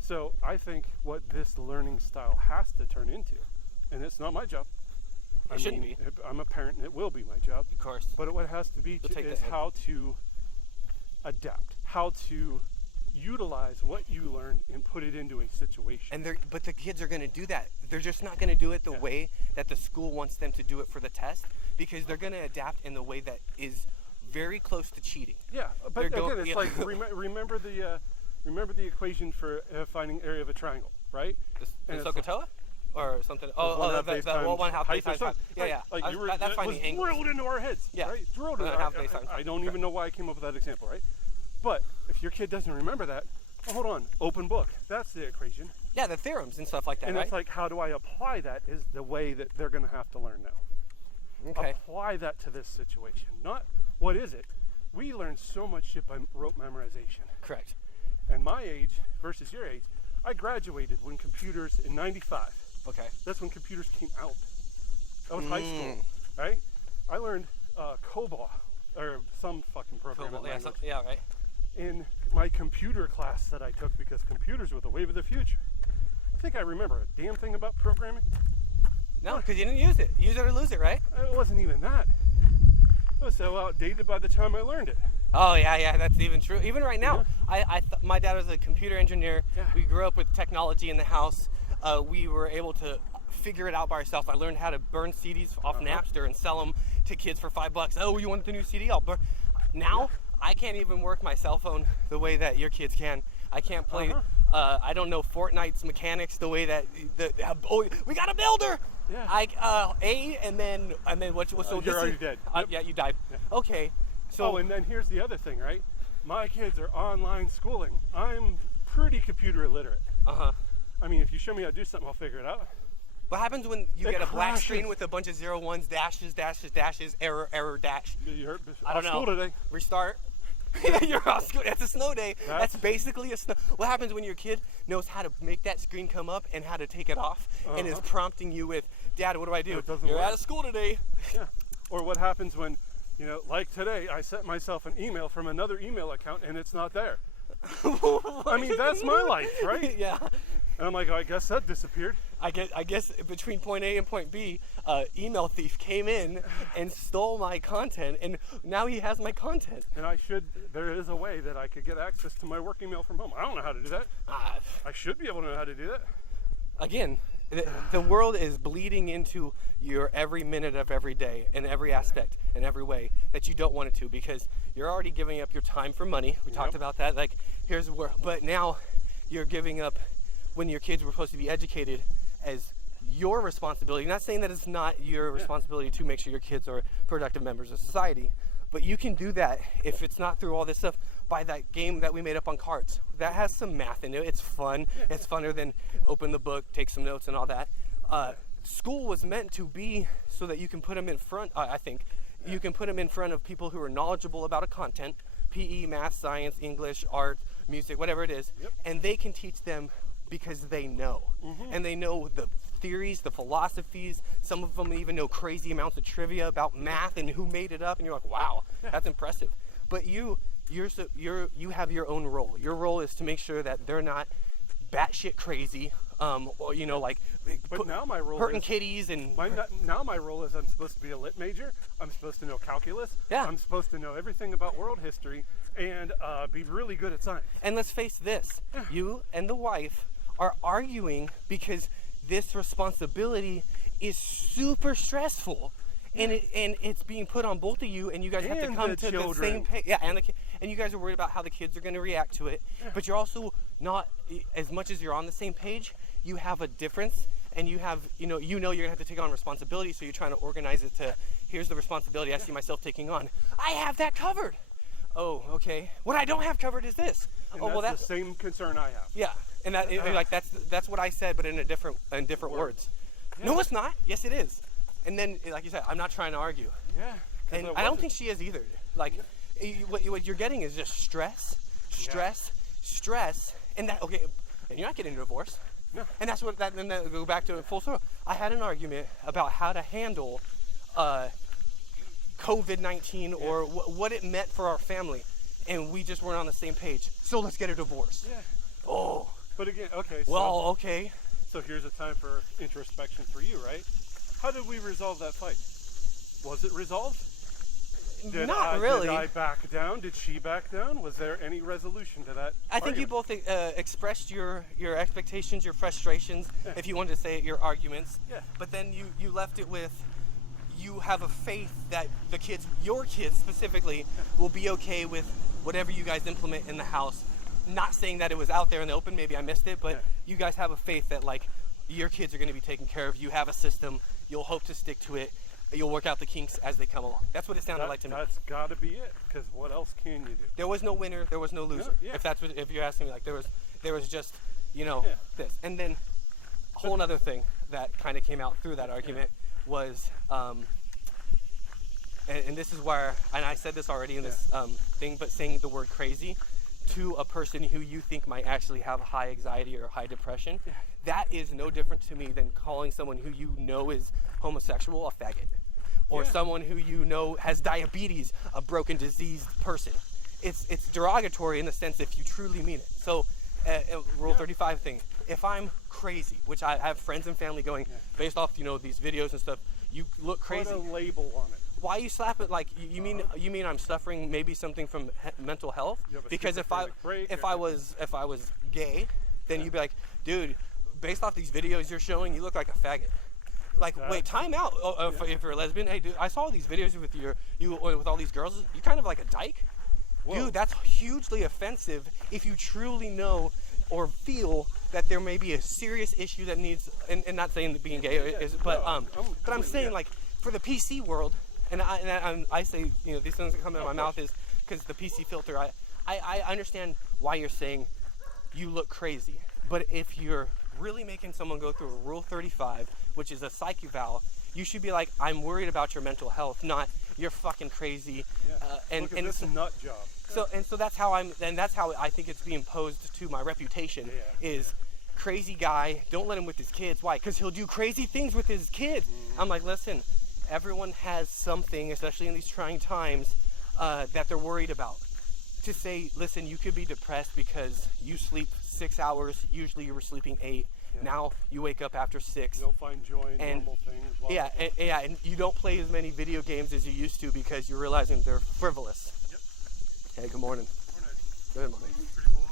So I think what this learning style has to turn into, and it's not my job. It shouldn't be. I'm a parent and it will be my job. Of course. But what it has to be You'll take is that. how to adapt, how to utilize what you learned and put it into a situation. But the kids are going to do that. They're just not going to do it the way that the school wants them to do it for the test, because they're going to adapt in the way that is very close to cheating. Yeah, but They're again, it's like remember the equation for finding area of a triangle, right? The And it's SOHCAHTOA? Or something. one-half base times 1/2 base height or times height. something. Yeah. Like you were, That's that finding was angles. drilled into our heads. Yeah. Right? Drilled into 1/2 base times I height. don't even know why I came up with that example, right? But if your kid doesn't remember that, well, hold on, open book. That's the equation. Yeah, the theorems and stuff like that, And right? it's like, how do I apply that is the way that they're going to have to learn now. Okay. Apply that to this situation. Not what is it. We learned so much shit by rote memorization. Correct. And my age versus your age, I graduated when computers in 95. Okay. That's when computers came out. That was high school, right? I learned COBOL or some fucking programming language Yeah, right. in my computer class that I took because computers were the wave of the future. I think I remember a damn thing about programming. No, because you didn't use it. Use it or lose it, right? It wasn't even that. It was so outdated by the time I learned it. Oh yeah, that's even true. Even right now, my dad was a computer engineer. Yeah. We grew up with technology in the house. We were able to figure it out by ourselves. I learned how to burn CDs off Napster and sell them to kids for $5. Oh, you want the new CD? I'll burn. Now I can't even work my cell phone the way that your kids can. I can't play. I don't know Fortnite's mechanics the way that we got a builder. Yeah. And then what? So you're already dead. Yep. Yeah, you died. Yeah. Okay. So and then here's the other thing, right? My kids are online schooling. I'm pretty computer illiterate. I mean, if you show me how to do something, I'll figure it out. what happens when you It get a black crashes. screen with a bunch of 0, 1s, dashes, error, dash? You heard I don't know. school today. Restart. You're off school. That's a snow day. That's basically a snow. What happens when your kid knows how to make that screen come up and how to take it off and is prompting you with, Dad, what do I do? It doesn't You're work. out of school today. Yeah. Or what happens when, like today, I sent myself an email from another email account and it's not there. I mean, that's my life, right? Yeah. And I'm like, I guess that disappeared. I guess between point A and point B, email thief came in and stole my content, and now he has my content. And there is a way that I could get access to my work email from home. I don't know how to do that. I should be able to know how to do that. Again, the world is bleeding into your every minute of every day in every aspect, in every way that you don't want it to, because you're already giving up your time for money. We talked about that. Like, here's where, but now you're giving up when your kids were supposed to be educated as your responsibility. Not saying that it's not your responsibility to make sure your kids are productive members of society, but you can do that if it's not through all this stuff by that game that we made up on cards. That has some math in it. It's fun. It's funner than open the book, take some notes and all that. School was meant to be so that you can put them in front, I think, you can put them in front of people who are knowledgeable about a content, PE, math, science, English, art, music, whatever it is, and they can teach them because they know. And they know the theories, the philosophies. Some of them even know crazy amounts of trivia about math and who made it up, and you're like, wow, that's impressive. But you have your own role. Your role is to make sure that they're not batshit crazy, or like but now my role hurting is, kitties and now my role is I'm supposed to be a lit major. I'm supposed to know calculus. I'm supposed to know everything about world history and be really good at science. And let's face this, you and the wife are arguing because this responsibility is super stressful, and it's being put on both of you, and you guys have to come to the same page. And you guys are worried about how the kids are going to react to it, but you're also not, as much as you're on the same page, you have a difference, and you have, you're going to have to take on responsibility, so you're trying to organize it to, here's the responsibility I see myself taking on. I have that covered. Oh, okay. What I don't have covered is this. And that's the same concern I have. Yeah, and that's what I said, but in different words. No, it's not. Yes, it is. And then, like you said, I'm not trying to argue. Yeah. And I don't think she is either. Like, what you're getting is just stress, and that. Okay, and you're not getting a divorce. No. And that's what that. And then go back to full circle. I had an argument about how to handle COVID-19 or what it meant for our family, and we just weren't on the same page. So let's get a divorce. Yeah. Oh. But again, okay. Okay. So here's a time for introspection for you, right? How did we resolve that fight? Was it resolved? Not really. Did I back down? Did she back down? Was there any resolution to that? I think you both expressed your expectations, your frustrations, if you wanted to say it, your arguments. Yeah. But then you left it with, you have a faith that the kids, your kids specifically, will be okay with whatever you guys implement in the house. Not saying that it was out there in the open, maybe I missed it, but you guys have a faith that like your kids are going to be taken care of. You have a system. You'll hope to stick to it. You'll work out the kinks as they come along. That's what it sounded like to me. That's got to be it, because what else can you do? There was no winner. There was no loser. If you're asking me, like there was just this. And then a whole other thing that kind of came out through that argument was, and this is where, and I said this already in this thing, but saying the word crazy to a person who you think might actually have high anxiety or high depression, that is no different to me than calling someone who you know is homosexual a faggot, or someone who you know has diabetes a broken, diseased person. It's derogatory in the sense if you truly mean it. So Rule 35 thing, if I'm crazy, which I have friends and family going, based off these videos and stuff, you look crazy. Put a label on it. Why you slap it? Like you mean I'm suffering maybe something from mental health? Because if I was gay, then you'd be like, dude, based off these videos you're showing, you look like a faggot. Like, wait, time out. If you're a lesbian, hey, dude, I saw these videos with you with all these girls. You're kind of like a dyke. Whoa. Dude, that's hugely offensive if you truly know or feel that there may be a serious issue that needs, and not saying that being gay is, but I'm saying like for the PC world, and I say these things that come out of my mouth is because the PC filter. I understand why you're saying you look crazy, but if you're really making someone go through a Rule 35, which is a psych eval, you should be like, I'm worried about your mental health, not you're fucking crazy. Look at this nut job. So that's how I think it's being posed to my reputation is crazy guy. Don't let him with his kids. Why? Because he'll do crazy things with his kids. I'm like, listen, everyone has something, especially in these trying times, that they're worried about. To say, listen, you could be depressed because you sleep 6 hours. Usually you were sleeping 8. Yeah. Now you wake up after 6. You don't find joy in And- normal things. Blah, Yeah, blah, blah. and you don't play as many video games as you used to because you're realizing they're frivolous. Yep. Hey, good morning. Good morning. Pretty cool.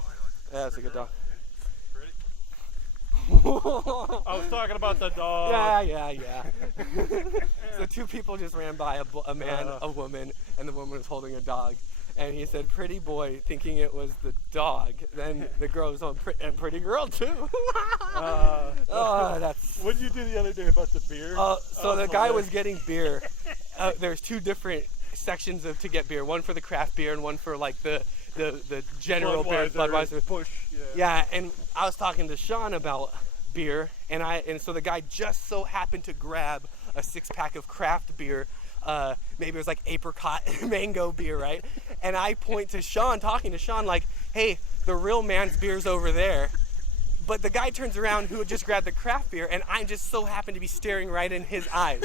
Yeah, that's a good dog. Pretty. I was talking about the dog. Yeah. So 2 people just ran by, a man, a woman, and the woman was holding a dog. And he said, pretty boy, thinking it was the dog. Then the girl was on, and pretty girl too. That's... What did you do the other day about the beer? So the guy was getting beer. There's 2 different sections to get beer. One for the craft beer and one for like the general beer, Budweiser. Push. Yeah, and I was talking to Shaun about beer, and so the guy just so happened to grab a 6-pack of craft beer. Maybe it was like apricot mango beer, right? And I point to Shaun, talking to Shaun, like, hey, the real man's beer's over there. But the guy turns around who had just grabbed the craft beer, and I just so happen to be staring right in his eyes.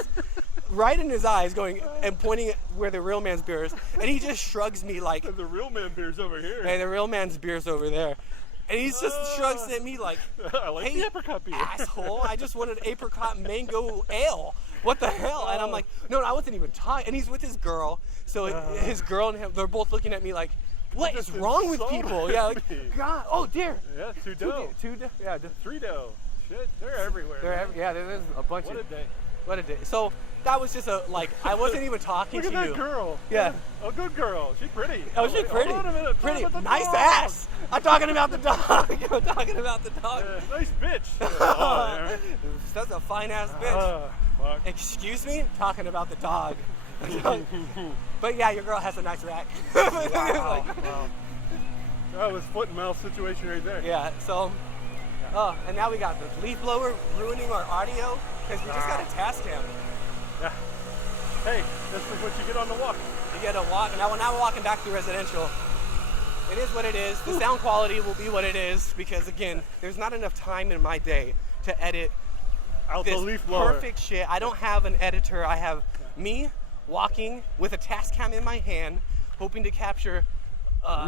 Right in his eyes, going and pointing at where the real man's beer is. And he just shrugs me like, The real man beer's over here. hey, the real man's beer's over there. And he just shrugs at me like, I like hey, the apricot beer. asshole, I just wanted apricot mango ale. What the hell? And I'm like, no, I wasn't even talking. And he's with his girl. So his girl and him, they're both looking at me like, what is wrong with people? Yeah, like, God, oh dear. Yeah, 2 dough. 3 dough. Shit, they're everywhere. There's a bunch What of. a day. What a day. So that was just I wasn't even talking Look to at you. that girl. Yeah. A good girl. She's pretty. Oh, she's pretty. Hold on a minute. Pretty. Talk about the Nice dog. ass. I'm talking about the dog. I'm talking about the dog. Nice bitch. Oh, yeah. That's a fine ass bitch. Fuck. Excuse me? Talking about the dog. But yeah, your girl has a nice rack. Wow. That was foot and mouth situation right there. Yeah, so, and now we got the leaf blower ruining our audio because we just got a test cam. Yeah. Hey, this is what you get on the walk. You get a walk, now we're walking back through residential. It is what it is. The sound quality will be what it is because, again, there's not enough time in my day to edit Out the this leaf blower. perfect shit. I don't have an editor. I have me walking with a task cam in my hand, hoping to capture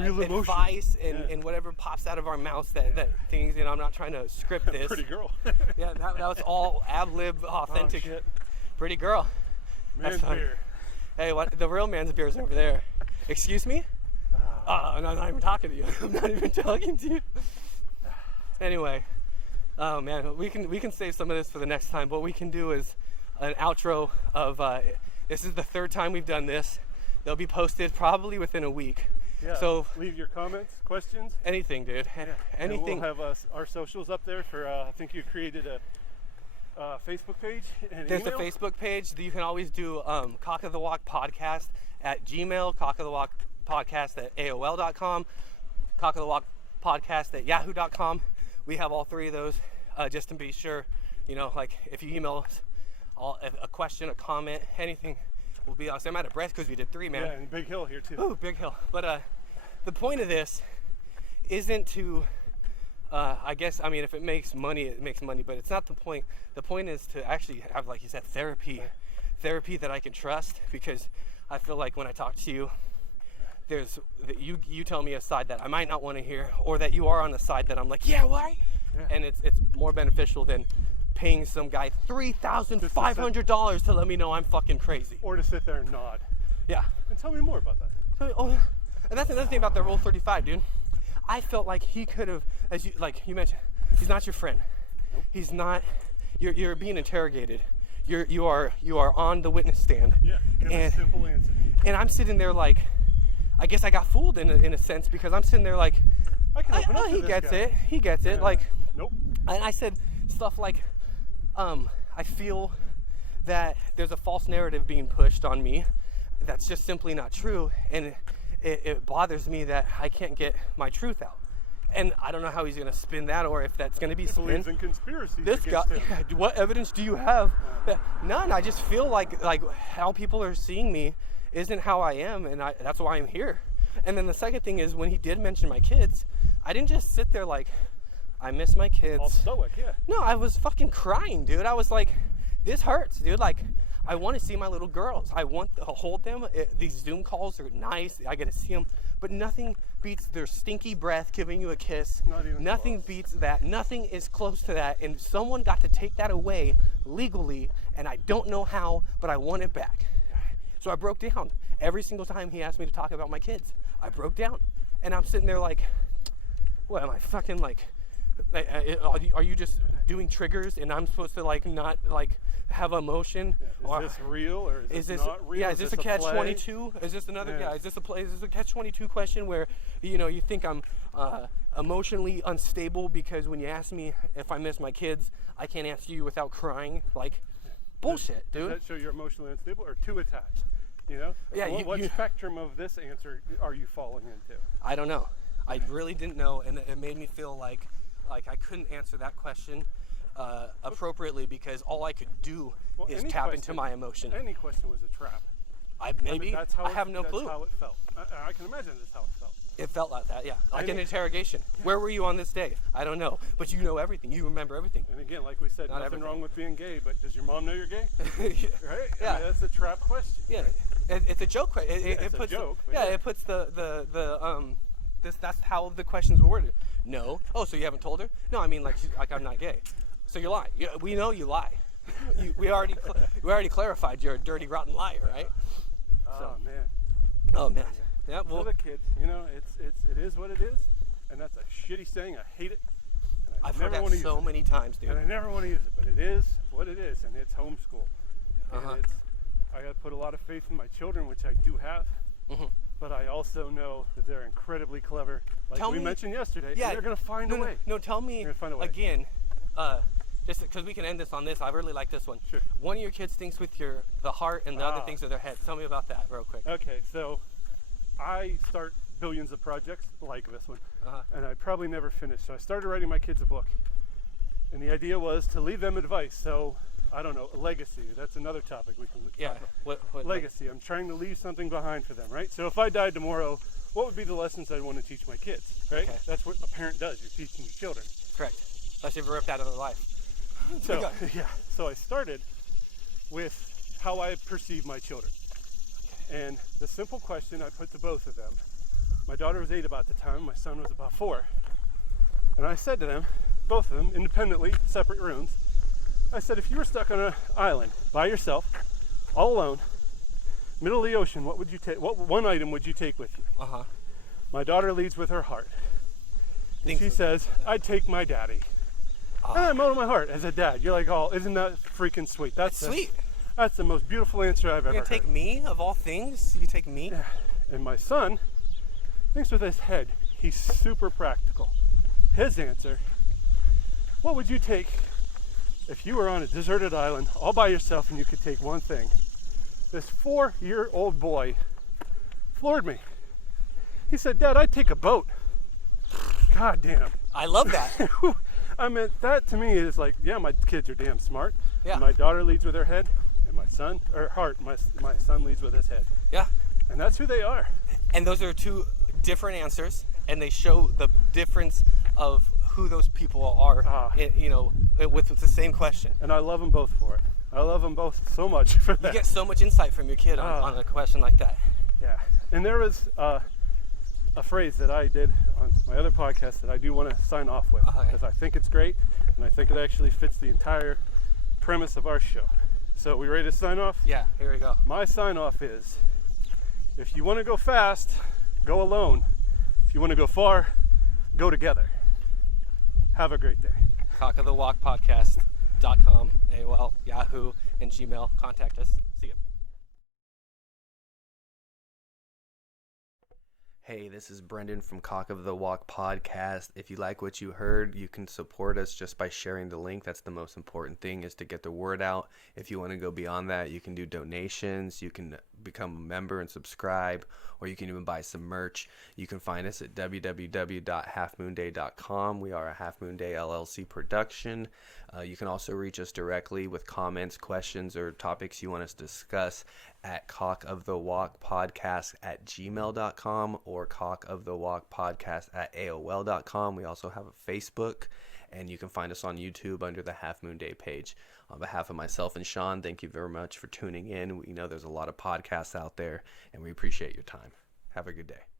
Real emotion. advice and whatever pops out of our mouths that things. You know, I'm not trying to script this. Pretty girl. Yeah, that was all ad-lib, authentic. Oh, shit. Pretty girl. Man's fine. beer. Hey, what? The real man's beer's over there. Excuse me? No, I'm not even talking to you. I'm not even talking to you. Anyway, oh man, we can save some of this for the next time. What we can do is an outro of. This is the 3rd time we've done this. They'll be posted probably within a week. Yeah. So leave your comments, questions. anything, dude. Yeah. Anything. And we'll have our socials up there for. I think you created a Facebook page. And There's email. the Facebook page. You can always do CockoftheWalkPodcast at Gmail, CockoftheWalkPodcast at AOL.com, CockoftheWalkPodcast at Yahoo.com. We have all 3 of those just to be sure. You know, like if you email us a question, a comment, anything, will be awesome. I'm out of breath because we did 3, man. Yeah, and Big Hill here too. Ooh, big hill. But the point of this isn't to, I guess, I mean, if it makes money, it makes money, but it's not the point. The point is to actually have, like you said, therapy that I can trust, because I feel like when I talk to you, there's that you tell me a side that I might not want to hear, or that you are on the side that I'm like, yeah, why? Yeah. And it's more beneficial than paying some guy $3,500 to let me know I'm fucking crazy. Or to sit there and nod. Yeah. And tell me more about that. And that's another thing about the Rule 35, dude. I felt like he could have, as you mentioned, he's not your friend. Nope. He's not. You're being interrogated. You are on the witness stand. Yeah. Give a simple answer. And I'm sitting there like, I guess I got fooled in a sense, because I'm sitting there like, I can open up to he this gets guy. it. He gets it. Yeah. Like, Nope. and I said stuff like, I feel that there's a false narrative being pushed on me that's just simply not true, and it bothers me that I can't get my truth out. And I don't know how he's going to spin that, or if that's going to be He believes spin. in conspiracies This guy, against him. what evidence do you have? None. I just feel like how people are seeing me isn't how I am, and that's why I'm here. And then the second thing is, when he did mention my kids, I didn't just sit there like, I miss my kids. All stoic, yeah. No, I was fucking crying, dude. I was like, this hurts, dude. Like, I want to see my little girls. I want to hold them. These Zoom calls are nice. I get to see them. But nothing beats their stinky breath giving you a kiss. Not even Nothing close. beats that. Nothing is close to that. And someone got to take that away legally, and I don't know how, but I want it back. So I broke down. Every single time he asked me to talk about my kids, I broke down. And I'm sitting there like, what am I fucking like, are you just doing triggers and I'm supposed to like not like have emotion? Yeah. Is this real or is this not real? Yeah, is this a catch-22? Is this another? Yeah. Is this a play? Is this a catch-22 question where you think I'm emotionally unstable because when you ask me if I miss my kids, I can't answer you without crying? Like, bullshit, dude. Does that show you're emotionally unstable or too attached? Yeah. What spectrum of this answer are you falling into? I don't know. I really didn't know, and it made me feel like I couldn't answer that question appropriately because all I could do is tap into my emotion. Any question was a trap. I have no clue. That's how it felt. I can imagine that's how it felt. It felt like that, yeah. Like an interrogation. Where were you on this day? I don't know. But you know everything. You remember everything. And again, like we said, Not nothing everything. wrong with being gay, but does your mom know you're gay? Right? Yeah. I mean, that's a trap question. Yeah. It's a joke. It puts a joke. it puts that's how the questions were worded. No. Oh, so you haven't told her? No, I mean like I'm not gay. So you lie. We know you lie. We already clarified you're a dirty, rotten liar, right? Oh man. Oh man. Yeah. For Well, the kids, it is what it is, and that's a shitty saying. I hate it. And I I've never heard that want to so use it. many times, dude. And I never want to use it, but it is what it is, and it's homeschool. Uh-huh. And I got to put a lot of faith in my children, which I do have. Mm-hmm. But I also know that they're incredibly clever, like we mentioned yesterday. Yeah, and they're going to find a way. No, tell me They're gonna find a way. again. Just because we can end this on this, I really like this one. Sure. One of your kids thinks with the heart, and the other thinks with their head. Tell me about that, real quick. Okay, so I start billions of projects like this one, Uh-huh. and I probably never finish. So I started writing my kids a book, and the idea was to leave them advice. So I don't know, a legacy. That's another topic we can Yeah. talk about. What Legacy. I'm trying to leave something behind for them, right? So if I died tomorrow, what would be the lessons I'd want to teach my kids, right? Okay. That's what a parent does. You're teaching your children. Correct. Especially if you're ripped out of their life. So, Okay. yeah. So I started with how I perceive my children. And the simple question I put to both of them, my daughter was 8 about the time, my son was about 4. And I said to them, both of them, independently, separate rooms, I said, if you were stuck on an island by yourself, all alone, middle of the ocean, what would you take? What one item would you take with you? Uh-huh. My daughter leads with her heart. And Thinks she of- says, I'd take my daddy. And I moan my heart as a dad. You're like, oh, isn't that freaking sweet? That's Sweet. That's the most beautiful answer I've ever You're heard. gonna take me, of all things? You take me? Yeah. And my son thinks with his head. He's super practical. His answer, what would you take if you were on a deserted island all by yourself and you could take one thing? This 4-year-old boy floored me. He said, Dad, I'd take a boat. God damn. I love that. I mean, that to me is like, yeah, my kids are damn smart. Yeah. My daughter leads with her head, and my son, or heart, my son leads with his head. Yeah. And that's who they are. And those are two different answers, and they show the difference of who those people are, with the same question. And I love them both for it. I love them both so much for that. You get so much insight from your kid on a question like that. Yeah. And there was a phrase that I did on my other podcast that I do want to sign off with, because I think it's great, and I think it actually fits the entire premise of our show. So we ready to sign off? Yeah, here we go. My sign off is, if you want to go fast, go alone. If you want to go far, go together. Have a great day. CockoftheWalkPodcast.com, AOL, Yahoo, and Gmail. Contact us. See ya. Hey, this is Brendan from Cock of the Walk Podcast. If you like what you heard, you can support us just by sharing the link. That's the most important thing, is to get the word out. If you want to go beyond that, you can do donations, you can become a member and subscribe, or you can even buy some merch. You can find us at www.halfmoonday.com. We are a Half Moon Day LLC production. You can also reach us directly with comments, questions, or topics you want us to discuss at cockofthewalkpodcast@gmail.com or or CockoftheWalkPodcast at AOL.com. We also have a Facebook, and you can find us on YouTube under the Half Moon Day page. On behalf of myself and Shaun, thank you very much for tuning in. We know there's a lot of podcasts out there, and we appreciate your time. Have a good day.